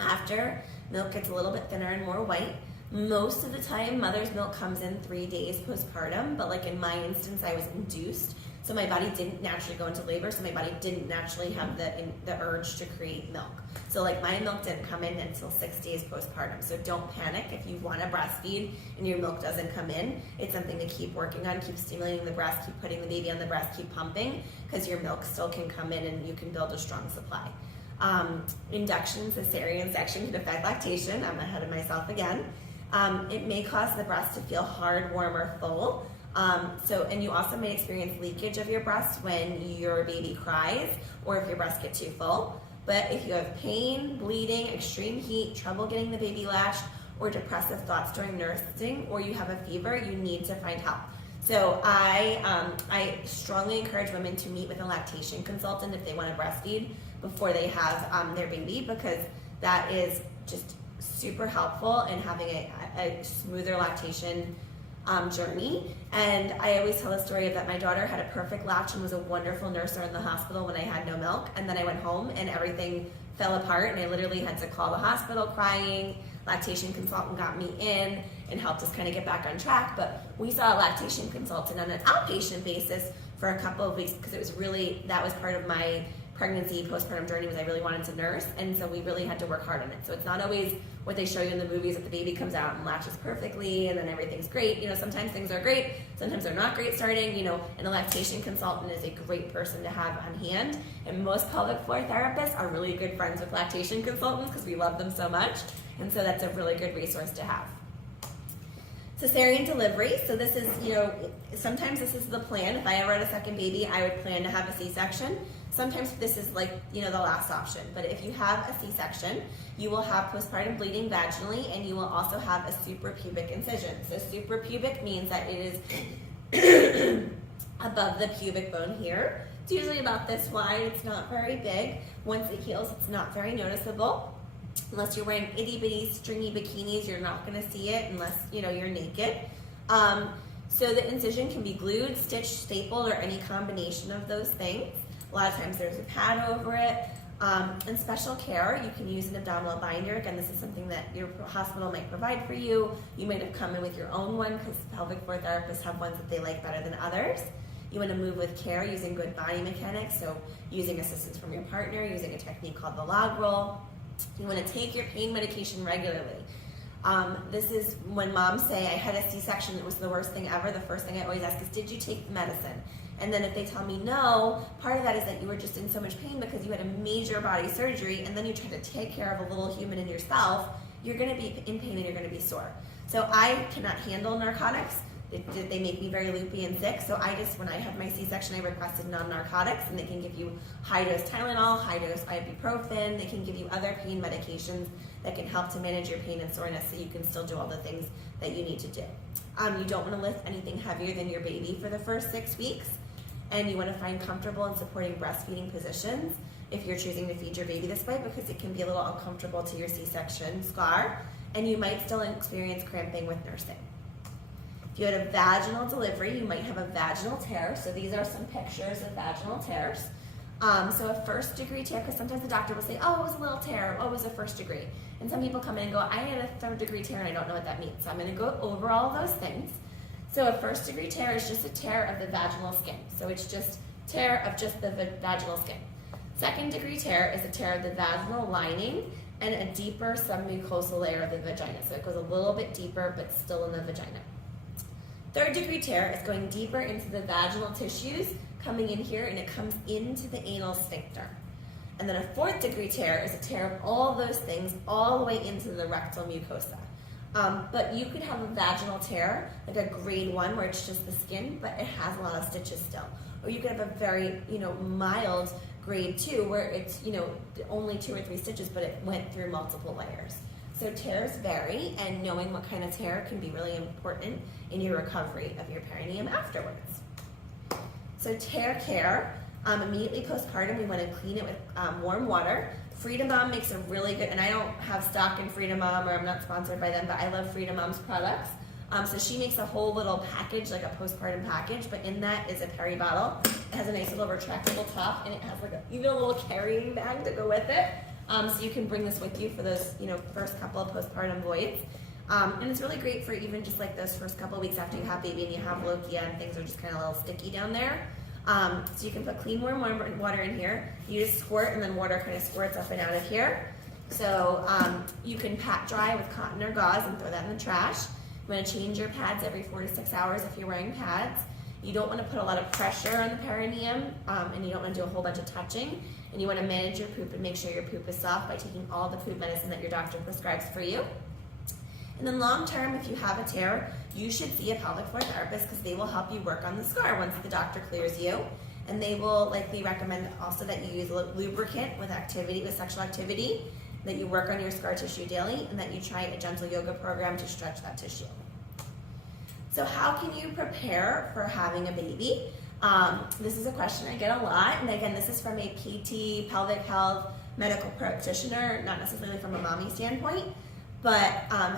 After, milk gets a little bit thinner and more white. Most of the time, mother's milk comes in 3 days postpartum, but like in my instance, I was induced. So my body didn't naturally go into labor, so my body didn't naturally have the urge to create milk. So like my milk didn't come in until 6 days postpartum. So don't panic if you want to breastfeed and your milk doesn't come in. It's something to keep working on, keep stimulating the breast, keep putting the baby on the breast, keep pumping, because your milk still can come in and you can build a strong supply. Induction, cesarean section can affect lactation. I'm ahead of myself again. It may cause the breast to feel hard, warm, or full. And you also may experience leakage of your breast when your baby cries or if your breasts get too full. But if you have pain, bleeding, extreme heat, trouble getting the baby latched, or depressive thoughts during nursing, or you have a fever, you need to find help. So I strongly encourage women to meet with a lactation consultant if they want to breastfeed before they have their baby, because that is just super helpful in having a smoother lactation journey. And I always tell the story of that my daughter had a perfect latch and was a wonderful nurser in the hospital when I had no milk, and then I went home and everything fell apart, and I literally had to call the hospital crying. Lactation consultant got me in and helped us kind of get back on track, but we saw a lactation consultant on an outpatient basis for a couple of weeks, because it was really, that was part of my pregnancy postpartum journey, was I really wanted to nurse, and so we really had to work hard on it. So it's not always what they show you in the movies, that the baby comes out and latches perfectly and then everything's great. Sometimes things are great, sometimes they're not great starting, and a lactation consultant is a great person to have on hand. And most pelvic floor therapists are really good friends with lactation consultants because we love them so much, and so that's a really good resource to have. Cesarean delivery. So this is, sometimes this is the plan. If I ever had a second baby, I would plan to have a C-section. Sometimes this is like, the last option. But if you have a C-section, you will have postpartum bleeding vaginally, and you will also have a suprapubic incision. So suprapubic means that it is above the pubic bone here. It's usually about this wide. It's not very big. Once it heals, it's not very noticeable. Unless you're wearing itty-bitty stringy bikinis, you're not going to see it unless, you're naked. So the incision can be glued, stitched, stapled, or any combination of those things. A lot of times there's a pad over it. And special care, you can use an abdominal binder. Again, this is something that your hospital might provide for you. You might have come in with your own one, because pelvic floor therapists have ones that they like better than others. You want to move with care using good body mechanics, so using assistance from your partner, using a technique called the log roll. You want to take your pain medication regularly. This is when moms say, I had a C-section, it was the worst thing ever. The first thing I always ask is, did you take the medicine? And then if they tell me no, part of that is that you were just in so much pain because you had a major body surgery, and then you try to take care of a little human in yourself, you're gonna be in pain and you're gonna be sore. So I cannot handle narcotics. They make me very loopy and sick. So when I had my C-section, I requested non-narcotics, and they can give you high-dose Tylenol, high-dose ibuprofen. They can give you other pain medications that can help to manage your pain and soreness so you can still do all the things that you need to do. You don't want to lift anything heavier than your baby for the first 6 weeks, and you want to find comfortable and supporting breastfeeding positions if you're choosing to feed your baby this way, because it can be a little uncomfortable to your C-section scar, and you might still experience cramping with nursing. If you had a vaginal delivery, you might have a vaginal tear. So these are some pictures of vaginal tears. So a first degree tear, because sometimes the doctor will say, oh, it was a little tear, oh, it was a first degree. And some people come in and go, I had a third degree tear and I don't know what that means. So I'm gonna go over all of those things. So a first degree tear is just a tear of the vaginal skin. So it's just tear of just the vaginal skin. Second degree tear is a tear of the vaginal lining and a deeper submucosal layer of the vagina. So it goes a little bit deeper, but still in the vagina. Third degree tear is going deeper into the vaginal tissues, coming in here, and it comes into the anal sphincter. And then a fourth degree tear is a tear of all those things all the way into the rectal mucosa. But you could have a vaginal tear, like a grade 1, where it's just the skin, but it has a lot of stitches still. Or you could have a very, mild grade 2, where it's, only 2 or 3 stitches, but it went through multiple layers. So tears vary, and knowing what kind of tear can be really important in your recovery of your perineum afterwards. So tear care, immediately postpartum, we want to clean it with warm water. Freedom Mom makes a really good, and I don't have stock in Freedom Mom, or I'm not sponsored by them, but I love Freedom Mom's products. So she makes a whole little package, like a postpartum package, but in that is a peri bottle. It has a nice little retractable top, and it has even a little carrying bag to go with it. So you can bring this with you for those, first couple of postpartum voids. And it's really great for even just like those first couple of weeks after you have baby and you have lochia and things are just kind of a little sticky down there. So you can put clean, warm water in here. You just squirt, and then water kind of squirts up and out of here. So you can pat dry with cotton or gauze and throw that in the trash. You want to change your pads every 4 to 6 hours if you're wearing pads. You don't want to put a lot of pressure on the perineum, and you don't want to do a whole bunch of touching. And you want to manage your poop and make sure your poop is soft by taking all the poop medicine that your doctor prescribes for you. And then long term, if you have a tear, you should see a pelvic floor therapist, because they will help you work on the scar once the doctor clears you. And they will likely recommend also that you use a lubricant with sexual activity, that you work on your scar tissue daily, and that you try a gentle yoga program to stretch that tissue. So how can you prepare for having a baby? This is a question I get a lot, and again, this is from a PT, pelvic health, medical practitioner, not necessarily from a mommy standpoint, but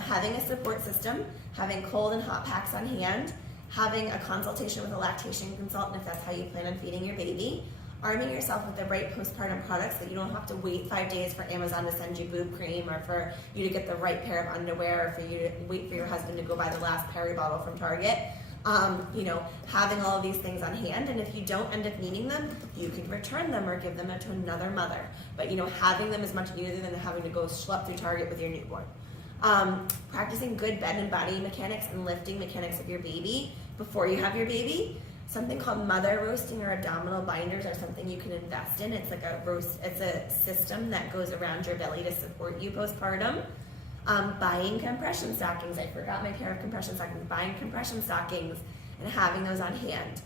having a support system, having cold and hot packs on hand, having a consultation with a lactation consultant if that's how you plan on feeding your baby, arming yourself with the right postpartum products so that you don't have to wait 5 days for Amazon to send you boob cream, or for you to get the right pair of underwear, or for you to wait for your husband to go buy the last peri bottle from Target. Having all of these things on hand, and if you don't end up needing them, you can return them or give them to another mother. But having them is much easier than having to go schlep through Target with your newborn. Practicing good bed and body mechanics and lifting mechanics of your baby before you have your baby. Something called mother roasting or abdominal binders are something you can invest in. It's like it's a system that goes around your belly to support you postpartum. Buying compression stockings. I forgot my pair of compression stockings. Buying compression stockings and having those on hand.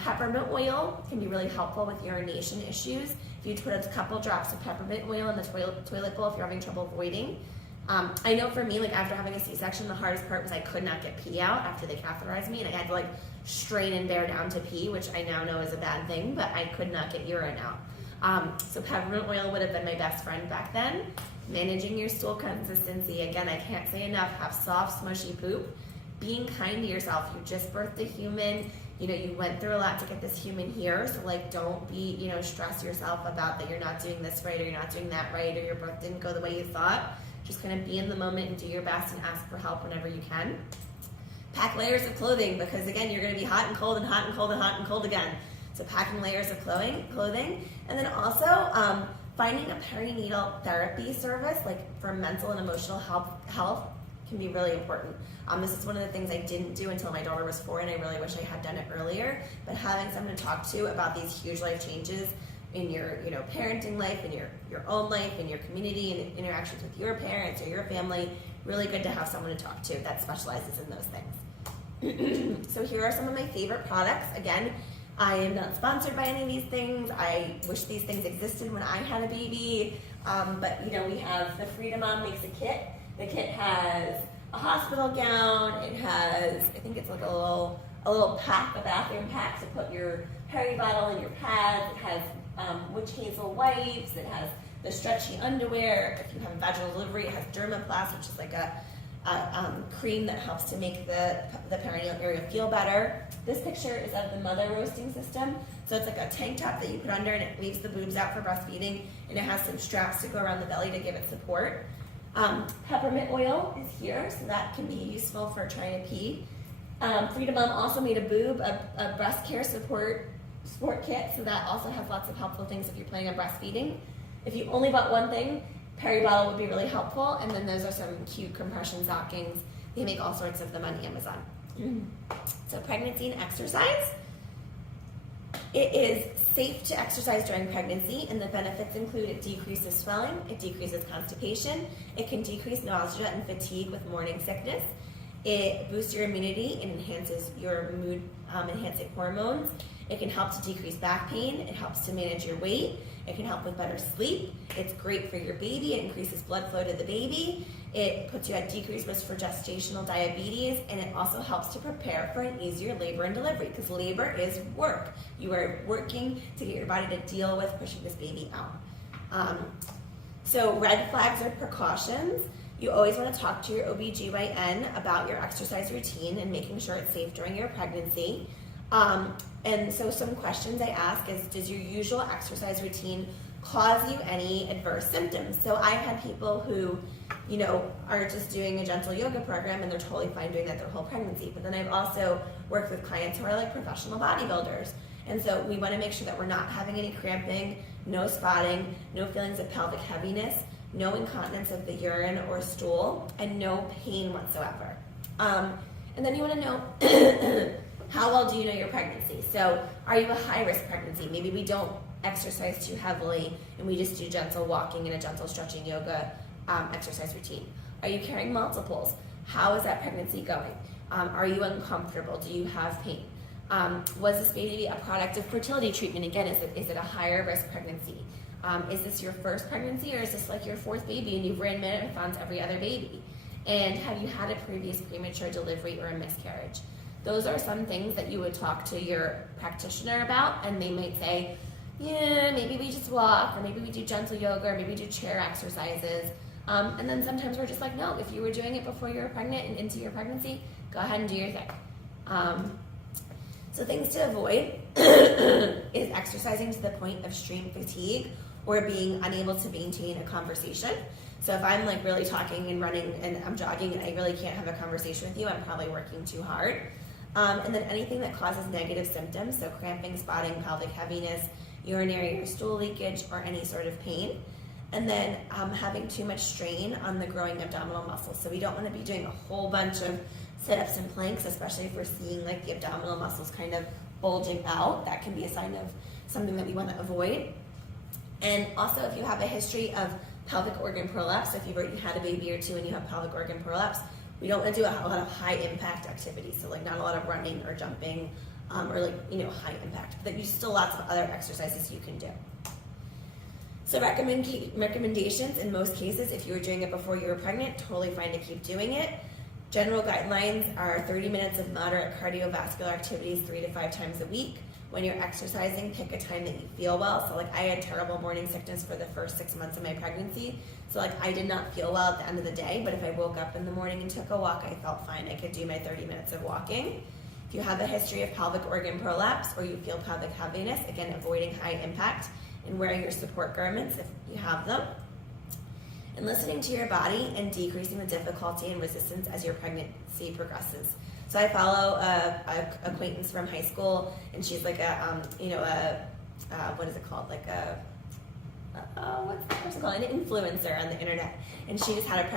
Peppermint oil can be really helpful with urination issues. If you put a couple drops of peppermint oil in the toilet bowl if you're having trouble voiding. I know for me, after having a C-section, the hardest part was I could not get pee out after they catheterized me, and I had to strain and bear down to pee, which I now know is a bad thing, but I could not get urine out. So peppermint oil would have been my best friend back then. Managing your stool consistency. Again, I can't say enough. Have soft, smushy poop. Being kind to yourself. You just birthed a human. You went through a lot to get this human here. So don't be, stress yourself about that you're not doing this right, or you're not doing that right, or your birth didn't go the way you thought. Just kind of be in the moment and do your best and ask for help whenever you can. Pack layers of clothing, because again, you're going to be hot and cold and hot and cold and hot and cold again. So packing layers of clothing. And then also finding a perinatal therapy service, for mental and emotional health can be really important. This is one of the things I didn't do until my daughter was 4, and I really wish I had done it earlier. But having someone to talk to about these huge life changes in your, parenting life, in your own life, in your community, and interactions with your parents or your family, really good to have someone to talk to that specializes in those things. So here are some of my favorite products. Again, I am not sponsored by any of these things. I wish these things existed when I had a baby. But we have the Freedom Mom makes a kit. The kit has a hospital gown. It has, I think it's like a little pack, a bathroom pack to put your peri bottle and your pads. It has witch hazel wipes. It has the stretchy underwear. If you have a vaginal delivery, it has Dermaplast, which is like a cream that helps to make the perineal area feel better. This picture is of the mother roasting system. So it's like a tank top that you put under, and it leaves the boobs out for breastfeeding, and it has some straps to go around the belly to give it support. Peppermint oil is here, so that can be useful for trying to pee. Freedom Mom also made a breast care support kit, so that also has lots of helpful things if you're planning on breastfeeding. If you only bought one thing, peri bottle would be really helpful, and then those are some cute compression stockings. They make all sorts of them on Amazon. So pregnancy and exercise. It is safe to exercise during pregnancy, and the benefits include it decreases swelling, it decreases constipation, it can decrease nausea and fatigue with morning sickness, it boosts your immunity and enhances your mood enhancing hormones, it can help to decrease back pain, it helps to manage your weight, it can help with better sleep, it's great for your baby, it increases blood flow to the baby, it puts you at decreased risk for gestational diabetes, and it also helps to prepare for an easier labor and delivery, because labor is work. You are working to get your body to deal with pushing this baby out. So red flags are precautions. You always want to talk to your OBGYN about your exercise routine and making sure it's safe during your pregnancy. And so some questions I ask is, does your usual exercise routine cause you any adverse symptoms? So I've had people who, are just doing a gentle yoga program and they're totally fine doing that their whole pregnancy. But then I've also worked with clients who are like professional bodybuilders. And so we want to make sure that we're not having any cramping, no spotting, no feelings of pelvic heaviness, no incontinence of the urine or stool, and no pain whatsoever. And then you want to know how well do you know your pregnancy? So are you a high-risk pregnancy? Maybe we don't exercise too heavily and we just do gentle walking and a gentle stretching yoga exercise routine. Are you carrying multiples? How is that pregnancy going? Are you uncomfortable? Do you have pain? Was this baby a product of fertility treatment? Again, is it a higher risk pregnancy? Is this your first pregnancy, or is this like your 4th baby and you've ran marathons every other baby? And have you had a previous premature delivery or a miscarriage? Those are some things that you would talk to your practitioner about, and they might say, yeah, maybe we just walk, or maybe we do gentle yoga, or maybe we do chair exercises. And then sometimes we're just like, no, if you were doing it before you were pregnant and into your pregnancy, go ahead and do your thing. So things to avoid is exercising to the point of extreme fatigue or being unable to maintain a conversation. So if I'm like really talking and running and I'm jogging and I really can't have a conversation with you, I'm probably working too hard. And then anything that causes negative symptoms, so cramping, spotting, pelvic heaviness, urinary or stool leakage, or any sort of pain. And then having too much strain on the growing abdominal muscles. So we don't want to be doing a whole bunch of sit-ups and planks, especially if we're seeing like the abdominal muscles kind of bulging out. That can be a sign of something that we want to avoid. And also if you have a history of pelvic organ prolapse, if you've already had a baby or two and you have pelvic organ prolapse, we don't want to do a lot of high impact activities. So like not a lot of running or jumping or like, high impact, but there's still lots of other exercises you can do. So recommendations in most cases, if you were doing it before you were pregnant, totally fine to keep doing it. General guidelines are 30 minutes of moderate cardiovascular activities 3 to 5 times a week. When you're exercising, pick a time that you feel well. So like I had terrible morning sickness for the first 6 months of my pregnancy. So like I did not feel well at the end of the day, but if I woke up in the morning and took a walk, I felt fine. I could do my 30 minutes of walking. If you have a history of pelvic organ prolapse or you feel pelvic heaviness, again, avoiding high impact and wearing your support garments if you have them. And listening to your body and decreasing the difficulty and resistance as your pregnancy progresses. So I follow a acquaintance from high school, and she's like what is it called? Like what's the person called, an influencer on the internet, and she just had a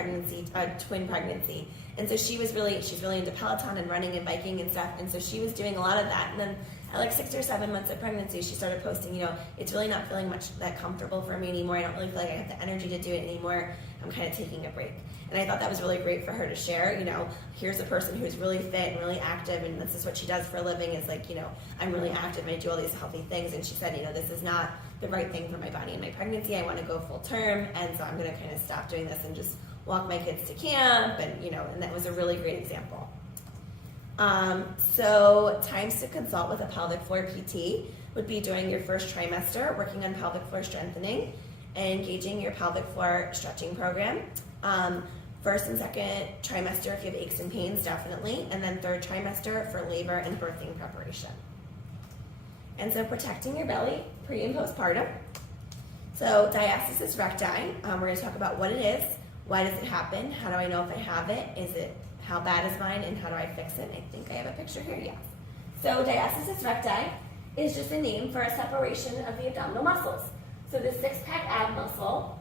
twin pregnancy, and so she's really into Peloton and running and biking and stuff, and so she was doing a lot of that, and then at like 6 or 7 months of pregnancy, she started posting, it's really not feeling much that comfortable for me anymore. I don't really feel like I have the energy to do it anymore. I'm kind of taking a break. And I thought that was really great for her to share. Here's a person who's really fit and really active, and this is what she does for a living, is like, I'm really active and I do all these healthy things. And she said, this is not the right thing for my body in my pregnancy. I want to go full term, and so I'm going to kind of stop doing this and just walk my kids to camp, and that was a really great example. So times to consult with a pelvic floor PT would be during your first trimester, working on pelvic floor strengthening and engaging your pelvic floor stretching program. First and second trimester if you have aches and pains, definitely, and then third trimester for labor and birthing preparation. And so protecting your belly pre and postpartum. So diastasis recti, we're going to talk about what it is, why does it happen, how do I know if I have it, how bad is mine, and how do I fix it? I think I have a picture here, yes. So diastasis recti is just a name for a separation of the abdominal muscles. So the six-pack ab muscle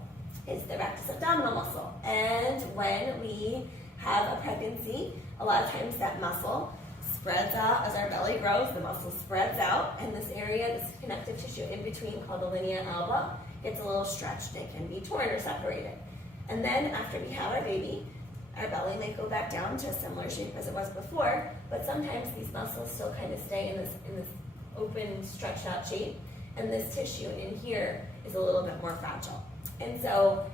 is the rectus abdominal muscle. And when we have a pregnancy, a lot of times that muscle spreads out as our belly grows, the muscle spreads out, and this area, this connective tissue in between called the linea alba, gets a little stretched and it can be torn or separated. And then after we have our baby, our belly may go back down to a similar shape as it was before, but sometimes these muscles still kind of stay in this open, stretched out shape, and this tissue in here is a little bit more fragile. And so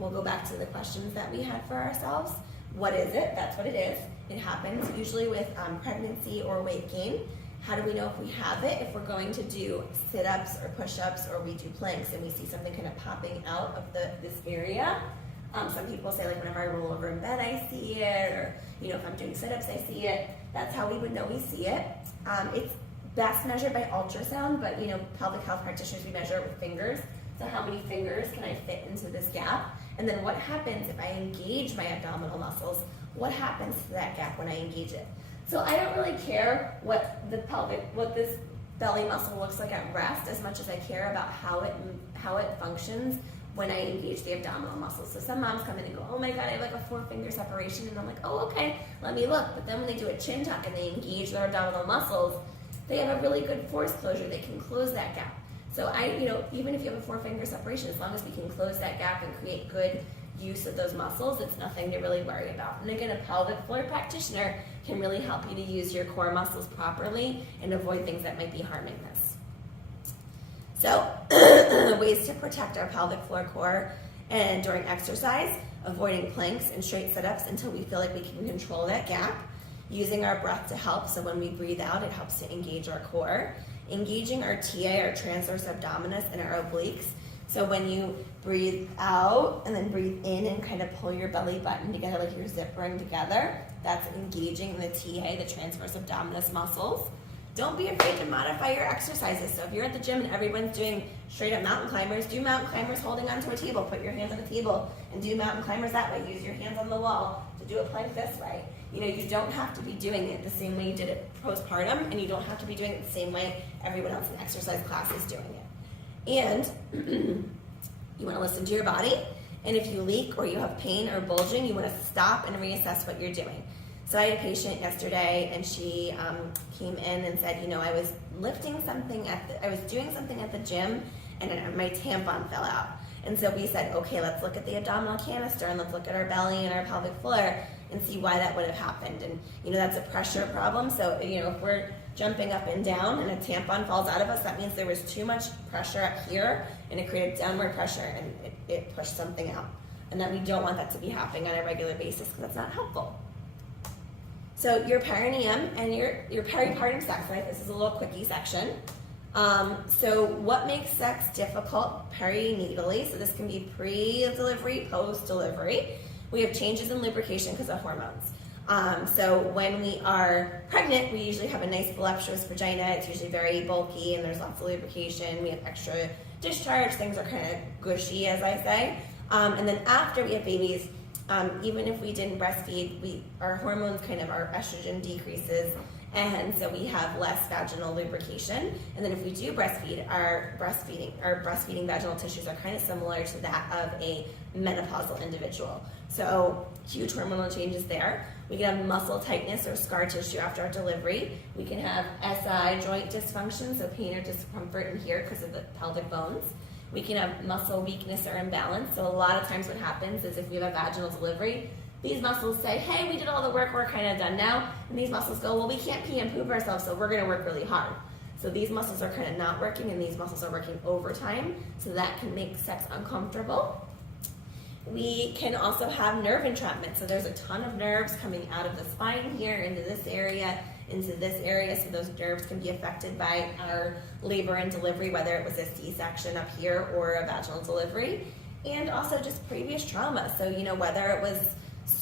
we'll go back to the questions that we had for ourselves. What is it? That's what it is. It happens usually with pregnancy or weight gain. How do we know if we have it? If we're going to do sit-ups or push-ups or we do planks and we see something kind of popping out of this area. Some people say, like, whenever I roll over in bed, I see it, or, if I'm doing sit-ups, I see it. That's how we would know we see it. It's best measured by ultrasound, but, pelvic health practitioners, we measure it with fingers. So how many fingers can I fit into this gap? And then what happens if I engage my abdominal muscles? What happens to that gap when I engage it? So I don't really care what this belly muscle looks like at rest as much as I care about how it functions when I engage the abdominal muscles. So some moms come in and go, oh my God, I have like a 4-finger separation. And I'm like, oh, okay, let me look. But then when they do a chin tuck and they engage their abdominal muscles, they have a really good force closure. They can close that gap. So even if you have a 4-finger separation, as long as we can close that gap and create good use of those muscles, it's nothing to really worry about. And again, a pelvic floor practitioner can really help you to use your core muscles properly and avoid things that might be harming this. So ways to protect our pelvic floor core and during exercise, avoiding planks and straight sit-ups until we feel like we can control that gap. Using our breath to help, so when we breathe out, it helps to engage our core. Engaging our TA, our transverse abdominis, and our obliques. So when you breathe out and then breathe in and kind of pull your belly button together like you're zippering together, that's engaging the TA, the transverse abdominis muscles. Don't be afraid to modify your exercises. So if you're at the gym and everyone's doing straight up mountain climbers, do mountain climbers holding onto a table. Put your hands on the table and do mountain climbers that way. Use your hands on the wall to do a plank this way. You don't have to be doing it the same way you did it postpartum, and you don't have to be doing it the same way everyone else in exercise class is doing it. And you want to listen to your body, and if you leak or you have pain or bulging, you want to stop and reassess what you're doing. So I had a patient yesterday, and she came in and said, I was lifting something I was doing something at the gym, and my tampon fell out. And so we said, okay, let's look at the abdominal canister, and let's look at our belly and our pelvic floor and see why that would have happened. And that's a pressure problem. So if we're jumping up and down and a tampon falls out of us, that means there was too much pressure up here, and it created downward pressure, and it pushed something out. And that we don't want that to be happening on a regular basis, because that's not helpful. So your perineum and your peripartum sex life, this is a little quickie section. So what makes sex difficult perinatally? So this can be pre-delivery, post-delivery. We have changes in lubrication because of hormones. So when we are pregnant, we usually have a nice voluptuous vagina. It's usually very bulky and there's lots of lubrication. We have extra discharge. Things are kind of gushy, as I say. And then after we have babies, even if we didn't breastfeed, our hormones our estrogen decreases, and so we have less vaginal lubrication. And then if we do breastfeed, our breastfeeding vaginal tissues are kind of similar to that of a menopausal individual. So huge hormonal changes there. We can have muscle tightness or scar tissue after our delivery. We can have SI joint dysfunction, so pain or discomfort in here because of the pelvic bones. We can have muscle weakness or imbalance. So a lot of times what happens is if we have a vaginal delivery, these muscles say, hey, we did all the work, we're kind of done now. And these muscles go, well, we can't pee and poop ourselves, so we're gonna work really hard. So these muscles are kind of not working, and these muscles are working overtime, so that can make sex uncomfortable. We can also have nerve entrapment. So there's a ton of nerves coming out of the spine here into this area, so those nerves can be affected by our labor and delivery, whether it was a C-section up here or a vaginal delivery, and also just previous trauma. So, whether it was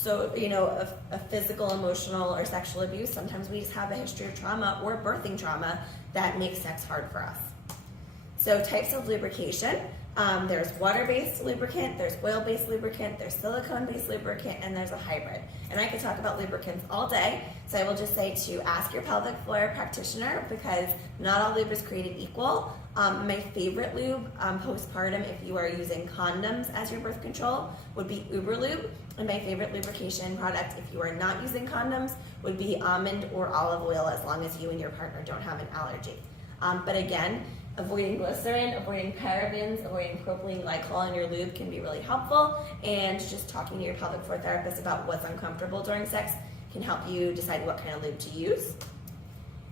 a physical, emotional, or sexual abuse, sometimes we just have a history of trauma or birthing trauma that makes sex hard for us. So types of lubrication. There's water-based lubricant, there's oil-based lubricant, there's silicone-based lubricant, and there's a hybrid. And I could talk about lubricants all day, so I will just say to ask your pelvic floor practitioner, because not all lube is created equal. My favorite lube postpartum, if you are using condoms as your birth control, would be Uber Lube. And my favorite lubrication product, if you are not using condoms, would be almond or olive oil, as long as you and your partner don't have an allergy. But again, avoiding glycerin, avoiding parabens, avoiding propylene glycol in your lube can be really helpful, and just talking to your pelvic floor therapist about what's uncomfortable during sex can help you decide what kind of lube to use.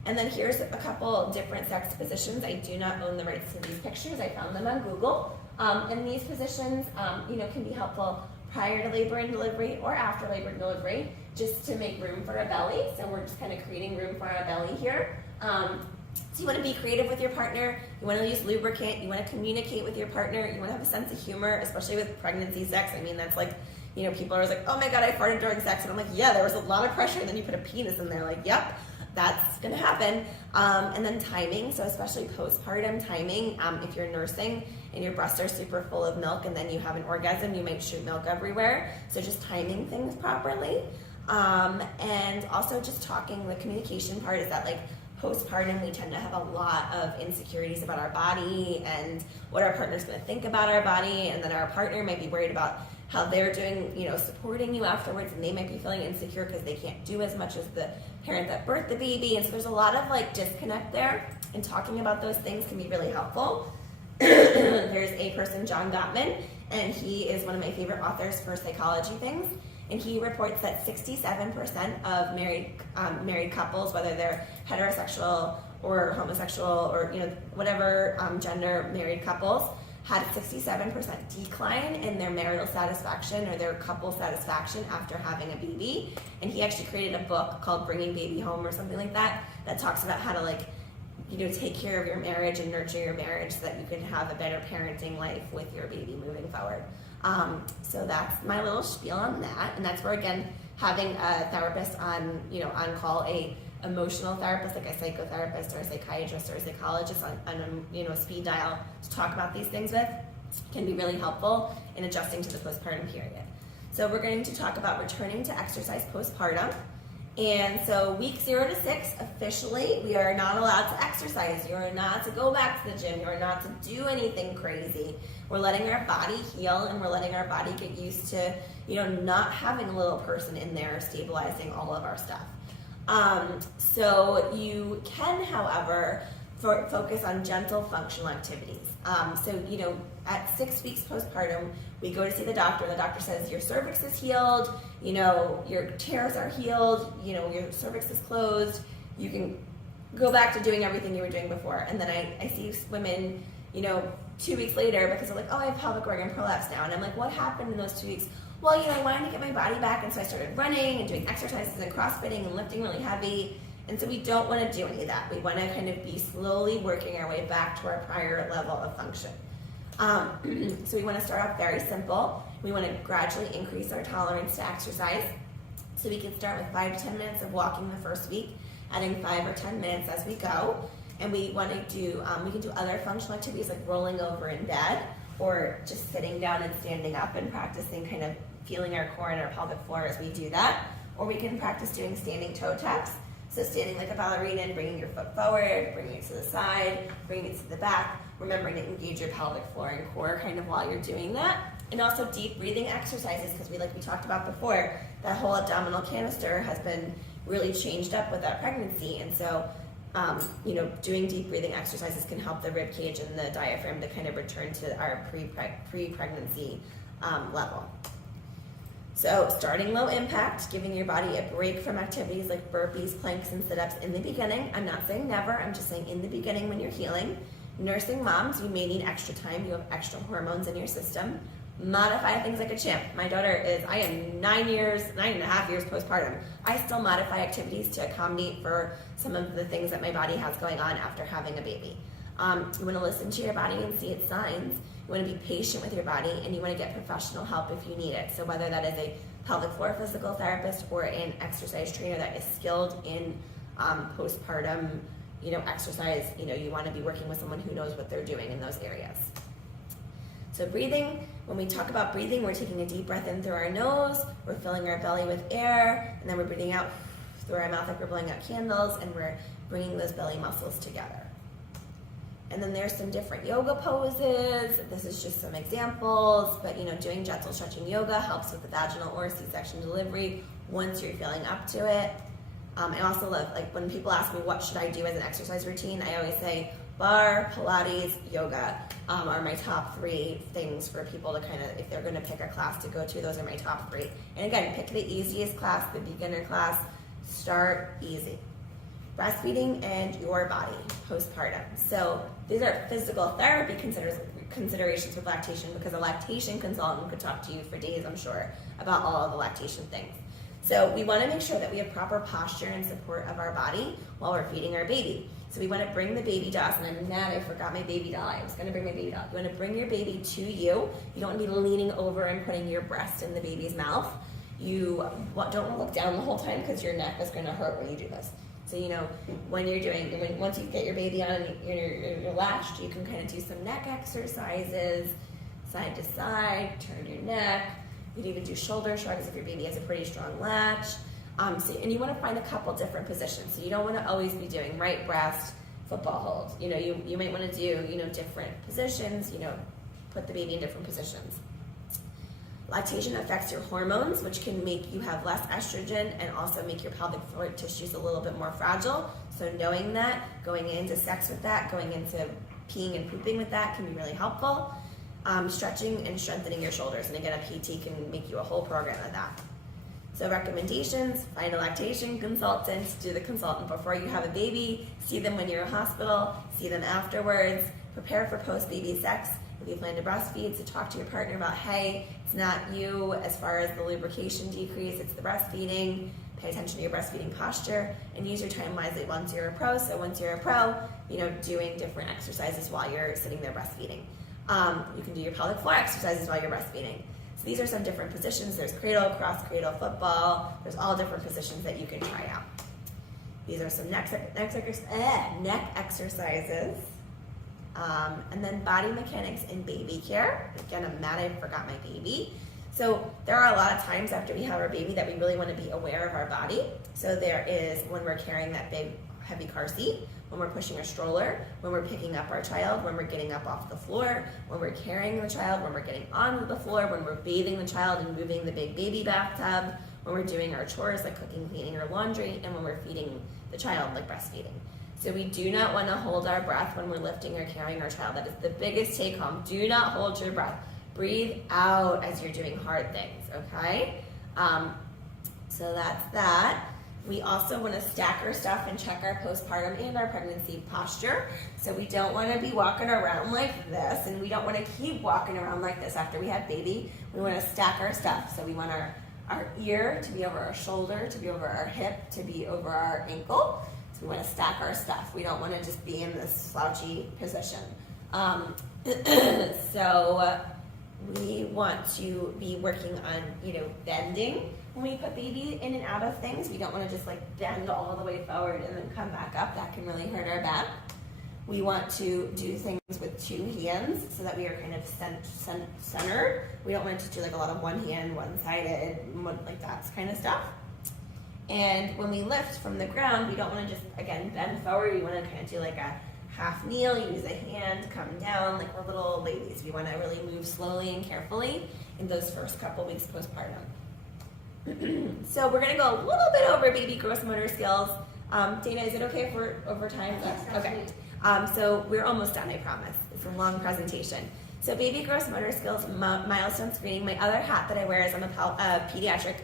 And then here's a couple different sex positions. I do not own the rights to these pictures. I found them on Google. And these positions can be helpful prior to labor and delivery or after labor and delivery, just to make room for a belly. So we're just kind of creating room for our belly here. So you want to be creative with your partner, you want to use lubricant, you want to communicate with your partner, you want to have a sense of humor, especially with pregnancy sex. I mean, that's like, people are always like, oh my God, I farted during sex. And I'm like, yeah, there was a lot of pressure. And then you put a penis in there, like, yep, that's going to happen. And then timing, so especially postpartum timing, if you're nursing and your breasts are super full of milk and then you have an orgasm, you might shoot milk everywhere. So just timing things properly. And also just talking, the communication part is that, like, postpartum, we tend to have a lot of insecurities about our body and what our partner's going to think about our body, and then our partner might be worried about how they're doing, supporting you afterwards, and they might be feeling insecure because they can't do as much as the parent that birthed the baby, and so there's a lot of disconnect there, and talking about those things can be really helpful. There's a person, John Gottman, and he is one of my favorite authors for psychology things. And he reports that 67% of married couples, whether they're heterosexual or homosexual or whatever gender married couples, had a 67% decline in their marital satisfaction or their couple satisfaction after having a baby. And he actually created a book called Bringing Baby Home or something like that talks about how to take care of your marriage and nurture your marriage so that you can have a better parenting life with your baby moving forward. So that's my little spiel on that, and that's where, again, having a therapist on call, a emotional therapist like a psychotherapist or a psychiatrist or a psychologist on a speed dial to talk about these things with can be really helpful in adjusting to the postpartum period. So we're going to talk about returning to exercise postpartum. And so week 0 to 6, officially, we are not allowed to exercise. You are not to go back to the gym. You are not to do anything crazy. We're letting our body heal, and we're letting our body get used to, not having a little person in there stabilizing all of our stuff. So you can, however, focus on gentle functional activities. So, at 6 weeks postpartum, we go to see the doctor. The doctor says your cervix is healed, your tears are healed, your cervix is closed. You can go back to doing everything you were doing before. And then I see women, 2 weeks later, because they're like, oh, I have pelvic organ prolapse now. And I'm like, what happened in those 2 weeks? Well, I wanted to get my body back, and so I started running and doing exercises and crossfitting and lifting really heavy. And so we don't want to do any of that. We want to kind of be slowly working our way back to our prior level of function. So we want to start off very simple. We want to gradually increase our tolerance to exercise. So we can start with 5 to 10 minutes of walking the first week, adding 5 or 10 minutes as we go. And we want to do, we can do other functional activities like rolling over in bed, or just sitting down and standing up and practicing kind of feeling our core and our pelvic floor as we do that. Or we can practice doing standing toe taps. So standing like a ballerina and bringing your foot forward, bringing it to the side, bringing it to the back, remembering to engage your pelvic floor and core kind of while you're doing that. And also deep breathing exercises, because like we talked about before, that whole abdominal canister has been really changed up with that pregnancy. And so, doing deep breathing exercises can help the rib cage and the diaphragm to kind of return to our pre-pregnancy level. So starting low impact, giving your body a break from activities like burpees, planks, and sit-ups in the beginning. I'm not saying never, I'm just saying in the beginning when you're healing. Nursing moms, you may need extra time, you have extra hormones in your system. Modify things like a champ. My daughter I am 9.5 years postpartum. I still modify activities to accommodate for some of the things that my body has going on after having a baby. You want to listen to your body and see its signs. You want to be patient with your body, and you want to get professional help if you need it. So whether that is a pelvic floor physical therapist or an exercise trainer that is skilled in postpartum, exercise, you want to be working with someone who knows what they're doing in those areas. So breathing, when we talk about breathing, we're taking a deep breath in through our nose, we're filling our belly with air, and then we're breathing out through our mouth like we're blowing out candles, and we're bringing those belly muscles together. And then there's some different yoga poses. This is just some examples, but doing gentle stretching yoga helps with the vaginal or C-section delivery once you're feeling up to it. I also love, when people ask me what should I do as an exercise routine, I always say bar, Pilates, yoga are my top 3 things for people to kind of, if they're gonna pick a class to go to, those are my top 3. And again, pick the easiest class, the beginner class, start easy. Breastfeeding and your body postpartum. So these are physical therapy considerations with lactation, because a lactation consultant could talk to you for days, I'm sure, about all of the lactation things. So we want to make sure that we have proper posture and support of our body while we're feeding our baby. So we want to bring the baby to us, and I'm mad I forgot my baby doll. I was going to bring my baby doll. You want to bring your baby to you. You don't want to be leaning over and putting your breast in the baby's mouth. You don't want to look down the whole time, because your neck is going to hurt when you do this. So, once you get your baby on and you're latched, you can kind of do some neck exercises, side to side, turn your neck. You can even do shoulder shrugs if your baby has a pretty strong latch. And you want to find a couple different positions. So you don't want to always be doing right breast, football hold. You might want to do, different positions, put the baby in different positions. Lactation affects your hormones, which can make you have less estrogen and also make your pelvic floor tissues a little bit more fragile. So knowing that, going into sex with that, going into peeing and pooping with that can be really helpful. Stretching and strengthening your shoulders. And again, a PT can make you a whole program of that. So recommendations, find a lactation consultant, do the consultant before you have a baby, see them when you're in hospital, see them afterwards, prepare for post-baby sex. If you plan to breastfeed, so talk to your partner about, hey, it's not you as far as the lubrication decrease, it's the breastfeeding. Pay attention to your breastfeeding posture and use your time wisely once you're a pro. So once you're a pro, doing different exercises while you're sitting there breastfeeding. You can do your pelvic floor exercises while you're breastfeeding. So these are some different positions. There's cradle, cross cradle, football. There's all different positions that you can try out. These are some neck exercises. And then body mechanics in baby care. Again, I'm mad I forgot my baby. So there are a lot of times after we have our baby that we really want to be aware of our body. So there is when we're carrying that big heavy car seat, when we're pushing a stroller, when we're picking up our child, when we're getting up off the floor, when we're carrying the child, when we're getting onto the floor, when we're bathing the child and moving the big baby bathtub, when we're doing our chores like cooking, cleaning, or laundry, and when we're feeding the child like breastfeeding. So we do not want to hold our breath when we're lifting or carrying our child. That is the biggest take home. Do not hold your breath. Breathe out as you're doing hard things, okay? So that's that. We also want to stack our stuff and check our postpartum and our pregnancy posture. So we don't want to be walking around like this, and we don't want to keep walking around like this after we have baby. We want to stack our stuff. So we want our ear to be over our shoulder, to be over our hip, to be over our ankle. So we want to stack our stuff. We don't want to just be in this slouchy position. So we want to be working on, bending when we put baby in and out of things. We don't want to just bend all the way forward and then come back up. That can really hurt our back. We want to do things with two hands so that we are kind of centered. We don't want to do a lot of one hand, one-sided, like that kind of stuff. And when we lift from the ground, we don't want to just, again, bend forward. We want to kind of do like a half kneel, use a hand, come down like we're little old ladies. We want to really move slowly and carefully in those first couple weeks postpartum. So we're going to go a little bit over baby gross motor skills. Dana, is it okay if we're over time? Yes, okay. So we're almost done, I promise. It's a long presentation. So baby gross motor skills, milestone screening. My other hat that I wear is I'm a pediatric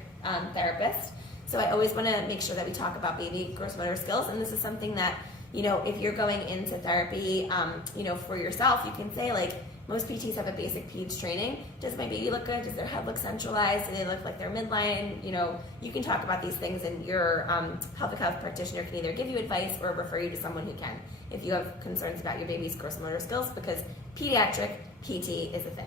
therapist. So I always want to make sure that we talk about baby gross motor skills. And this is something that, you know, if you're going into therapy, you know, for yourself, you can say like, most PTs have a basic peds training. Does my baby look good? Does their head look centralized? Do they look like they're midline? You know, you can talk about these things, and your pelvic health practitioner can either give you advice or refer you to someone who can if you have concerns about your baby's gross motor skills, because pediatric PT is a thing.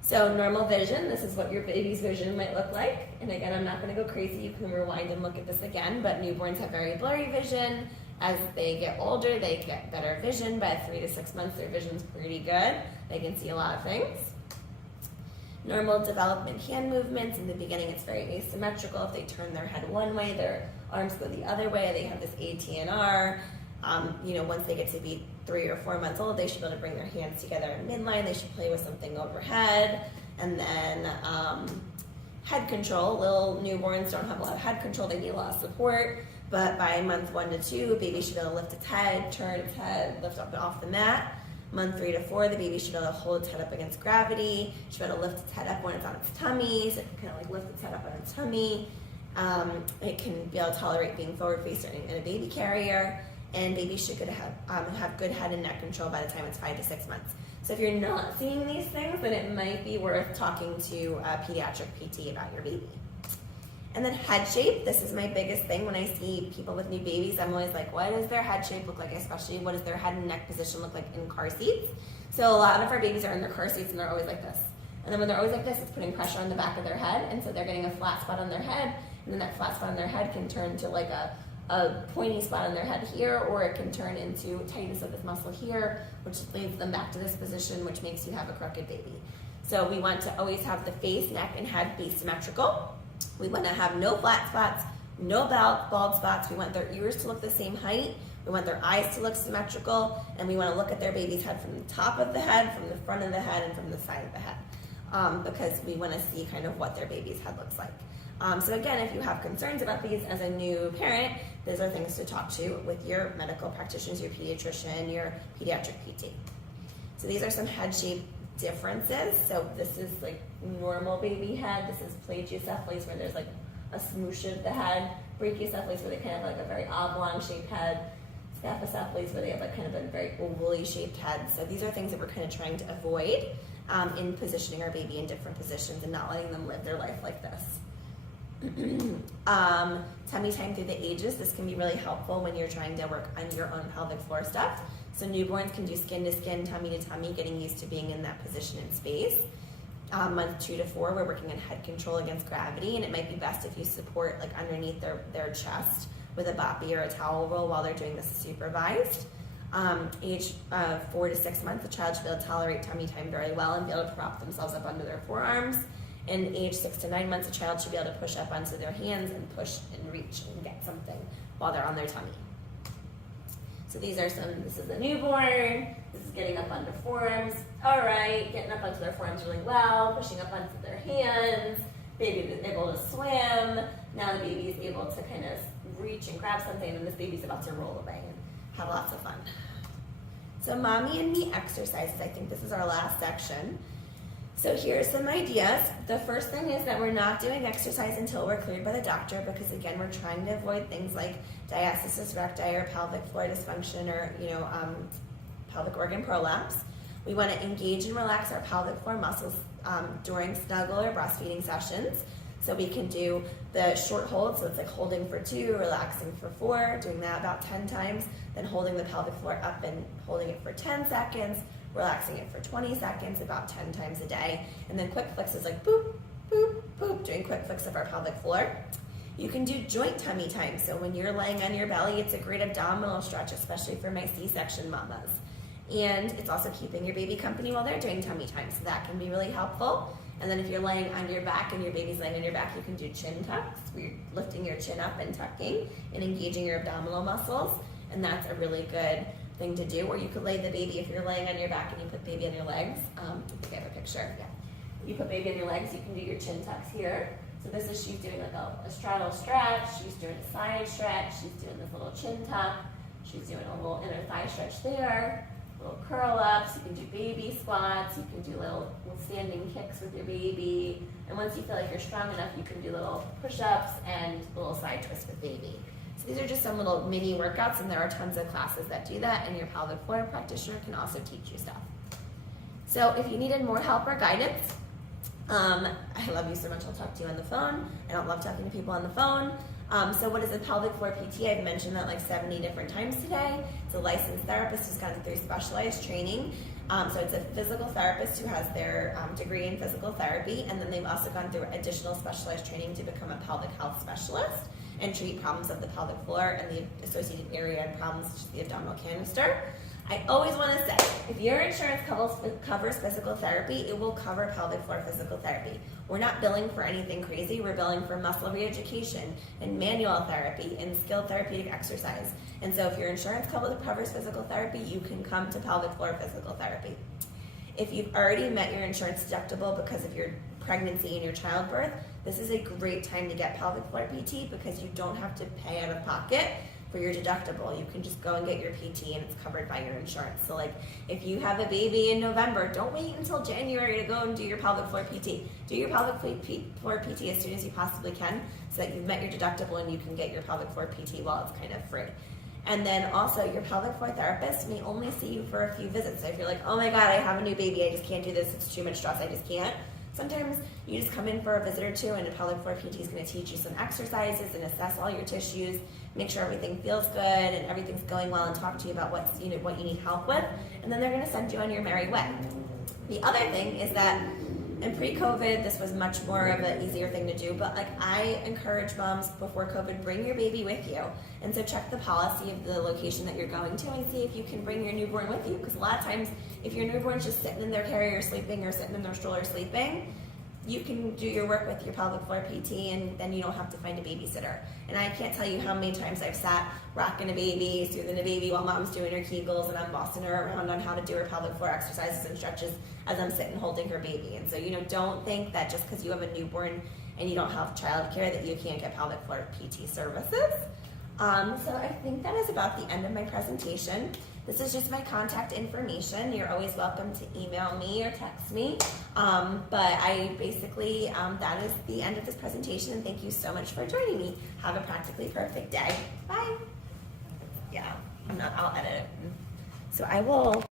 So normal vision, this is what your baby's vision might look like. And again, I'm not going to go crazy. You can rewind and look at this again, but newborns have very blurry vision. As they get older, they get better vision. By 3 to 6 months, their vision's pretty good. They can see a lot of things. Normal development hand movements. In the beginning, it's very asymmetrical. If they turn their head one way, their arms go the other way. They have this ATNR. You know, once they get to be 3 or 4 months old, they should be able to bring their hands together in midline. They should play with something overhead. And then head control. Little newborns don't have a lot of head control. They need a lot of support. But by month 1 to 2, a baby should be able to lift its head, turn its head, lift up and off the mat. Month 3 to 4, the baby should be able to hold its head up against gravity. Should be able to lift its head up when it's on its tummy, so it can kind of like lift its head up on its tummy. It can be able to tolerate being forward facing in a baby carrier. And babies should have good head and neck control by the time it's 5 to 6 months. So if you're not seeing these things, then it might be worth talking to a pediatric PT about your baby. And then head shape, this is my biggest thing when I see people with new babies. I'm always like, what does their head shape look like? Especially what does their head and neck position look like in car seats? So a lot of our babies are in their car seats and they're always like this. And then when they're always like this, it's putting pressure on the back of their head. And so they're getting a flat spot on their head. And then that flat spot on their head can turn to like a pointy spot on their head here, or it can turn into tightness of this muscle here, which leads them back to this position, which makes you have a crooked baby. So we want to always have the face, neck, and head be symmetrical. We want to have no flat spots, no bald spots. We want their ears to look the same height. We want their eyes to look symmetrical, and we want to look at their baby's head from the top of the head, from the front of the head, and from the side of the head, because we want to see kind of what their baby's head looks like. So again, if you have concerns about these as a new parent, those are things to talk to with your medical practitioners, your pediatrician, your pediatric PT. So these are some head shape differences. So this is like normal baby head. This is plagiocephalus, where there's like a smoosh of the head. Brachiocephalus, where they kind of have like a very oblong shaped head. Scaphocephalus, where they have like kind of a very ovally shaped head. So these are things that we're kind of trying to avoid in positioning our baby in different positions and not letting them live their life like this. Tummy time through the ages. This can be really helpful when you're trying to work on your own pelvic floor stuff. So newborns can do skin to skin, tummy to tummy, getting used to being in that position in space. Month 2 to 4, we're working on head control against gravity, and it might be best if you support like underneath their chest with a boppy or a towel roll while they're doing this supervised. Age 4 to 6 months, the child should be able to tolerate tummy time very well and be able to prop themselves up under their forearms. And age 6 to 9 months, a child should be able to push up onto their hands and push and reach and get something while they're on their tummy. So these are this is a newborn, this is getting up onto forearms. All right, getting up onto their forearms really well, pushing up onto their hands. Baby is able to swim. Now the baby is able to kind of reach and grab something, and this baby's about to roll away and have lots of fun. So mommy and me exercises, I think this is our last section. So here's some ideas. The first thing is that we're not doing exercise until we're cleared by the doctor, because again, we're trying to avoid things like diastasis recti or pelvic floor dysfunction or pelvic organ prolapse. We want to engage and relax our pelvic floor muscles during snuggle or breastfeeding sessions. So we can do the short hold, so it's like holding for 2, relaxing for 4, doing that about 10 times, then holding the pelvic floor up and holding it for 10 seconds, relaxing it for 20 seconds, about 10 times a day. And then quick flicks like boop, boop, boop, doing quick flicks of our pelvic floor. You can do joint tummy time. So when you're laying on your belly, it's a great abdominal stretch, especially for my C-section mamas. And it's also keeping your baby company while they're doing tummy time, so that can be really helpful. And then if you're laying on your back and your baby's laying on your back, you can do chin tucks, where you're lifting your chin up and tucking and engaging your abdominal muscles. And that's a really good thing to do. Or you could lay the baby, if you're laying on your back and you put baby on your legs. I think I have a picture. Yeah. You put baby on your legs, you can do your chin tucks here. So this is, she's doing like a straddle stretch, she's doing a side stretch, she's doing this little chin tuck, she's doing a little inner thigh stretch there, little curl ups, you can do baby squats, you can do little standing kicks with your baby, and once you feel like you're strong enough, you can do little push-ups and little side twists with baby. So these are just some little mini workouts, and there are tons of classes that do that, and your pelvic floor practitioner can also teach you stuff. So if you needed more help or guidance, I love you so much, I'll talk to you on the phone. I don't love talking to people on the phone. So what is a pelvic floor PT? I've mentioned that like 70 different times today. It's a licensed therapist who's gone through specialized training. So it's a physical therapist who has their degree in physical therapy, and then they've also gone through additional specialized training to become a pelvic health specialist and treat problems of the pelvic floor and the associated area and problems such as the abdominal canister. I always want to say, if your insurance covers physical therapy, it will cover pelvic floor physical therapy. We're not billing for anything crazy. We're billing for muscle re-education and manual therapy and skilled therapeutic exercise. And so if your insurance covers physical therapy, you can come to pelvic floor physical therapy. If you've already met your insurance deductible because of your pregnancy and your childbirth, this is a great time to get pelvic floor PT because you don't have to pay out of pocket for your deductible. You can just go and get your PT and it's covered by your insurance. So like if you have a baby in November, don't wait until January to go and do your pelvic floor PT. Do your pelvic floor PT as soon as you possibly can so that you've met your deductible and you can get your pelvic floor PT while it's kind of free. And then also your pelvic floor therapist may only see you for a few visits. So if you're like, oh my God, I have a new baby, I just can't do this, it's too much stress, I just can't. Sometimes you just come in for a visit or two and a pelvic floor PT is going to teach you some exercises and assess all your tissues, make sure everything feels good and everything's going well and talk to you about what you need help with, and then they're going to send you on your merry way. The other thing is that in pre-COVID, this was much more of an easier thing to do, but like I encourage moms before COVID, bring your baby with you. And so check the policy of the location that you're going to and see if you can bring your newborn with you. Because a lot of times, if your newborn's just sitting in their carrier sleeping or sitting in their stroller sleeping, you can do your work with your pelvic floor PT and then you don't have to find a babysitter. And I can't tell you how many times I've sat rocking a baby, soothing a baby while mom's doing her Kegels and I'm bossing her around on how to do her pelvic floor exercises and stretches as I'm sitting holding her baby. And so, don't think that just because you have a newborn and you don't have childcare that you can't get pelvic floor PT services. So I think that is about the end of my presentation. This is just my contact information. You're always welcome to email me or text me. But I basically, that is the end of this presentation, and thank you so much for joining me. Have a practically perfect day. Bye. Yeah, I'll edit it. So I will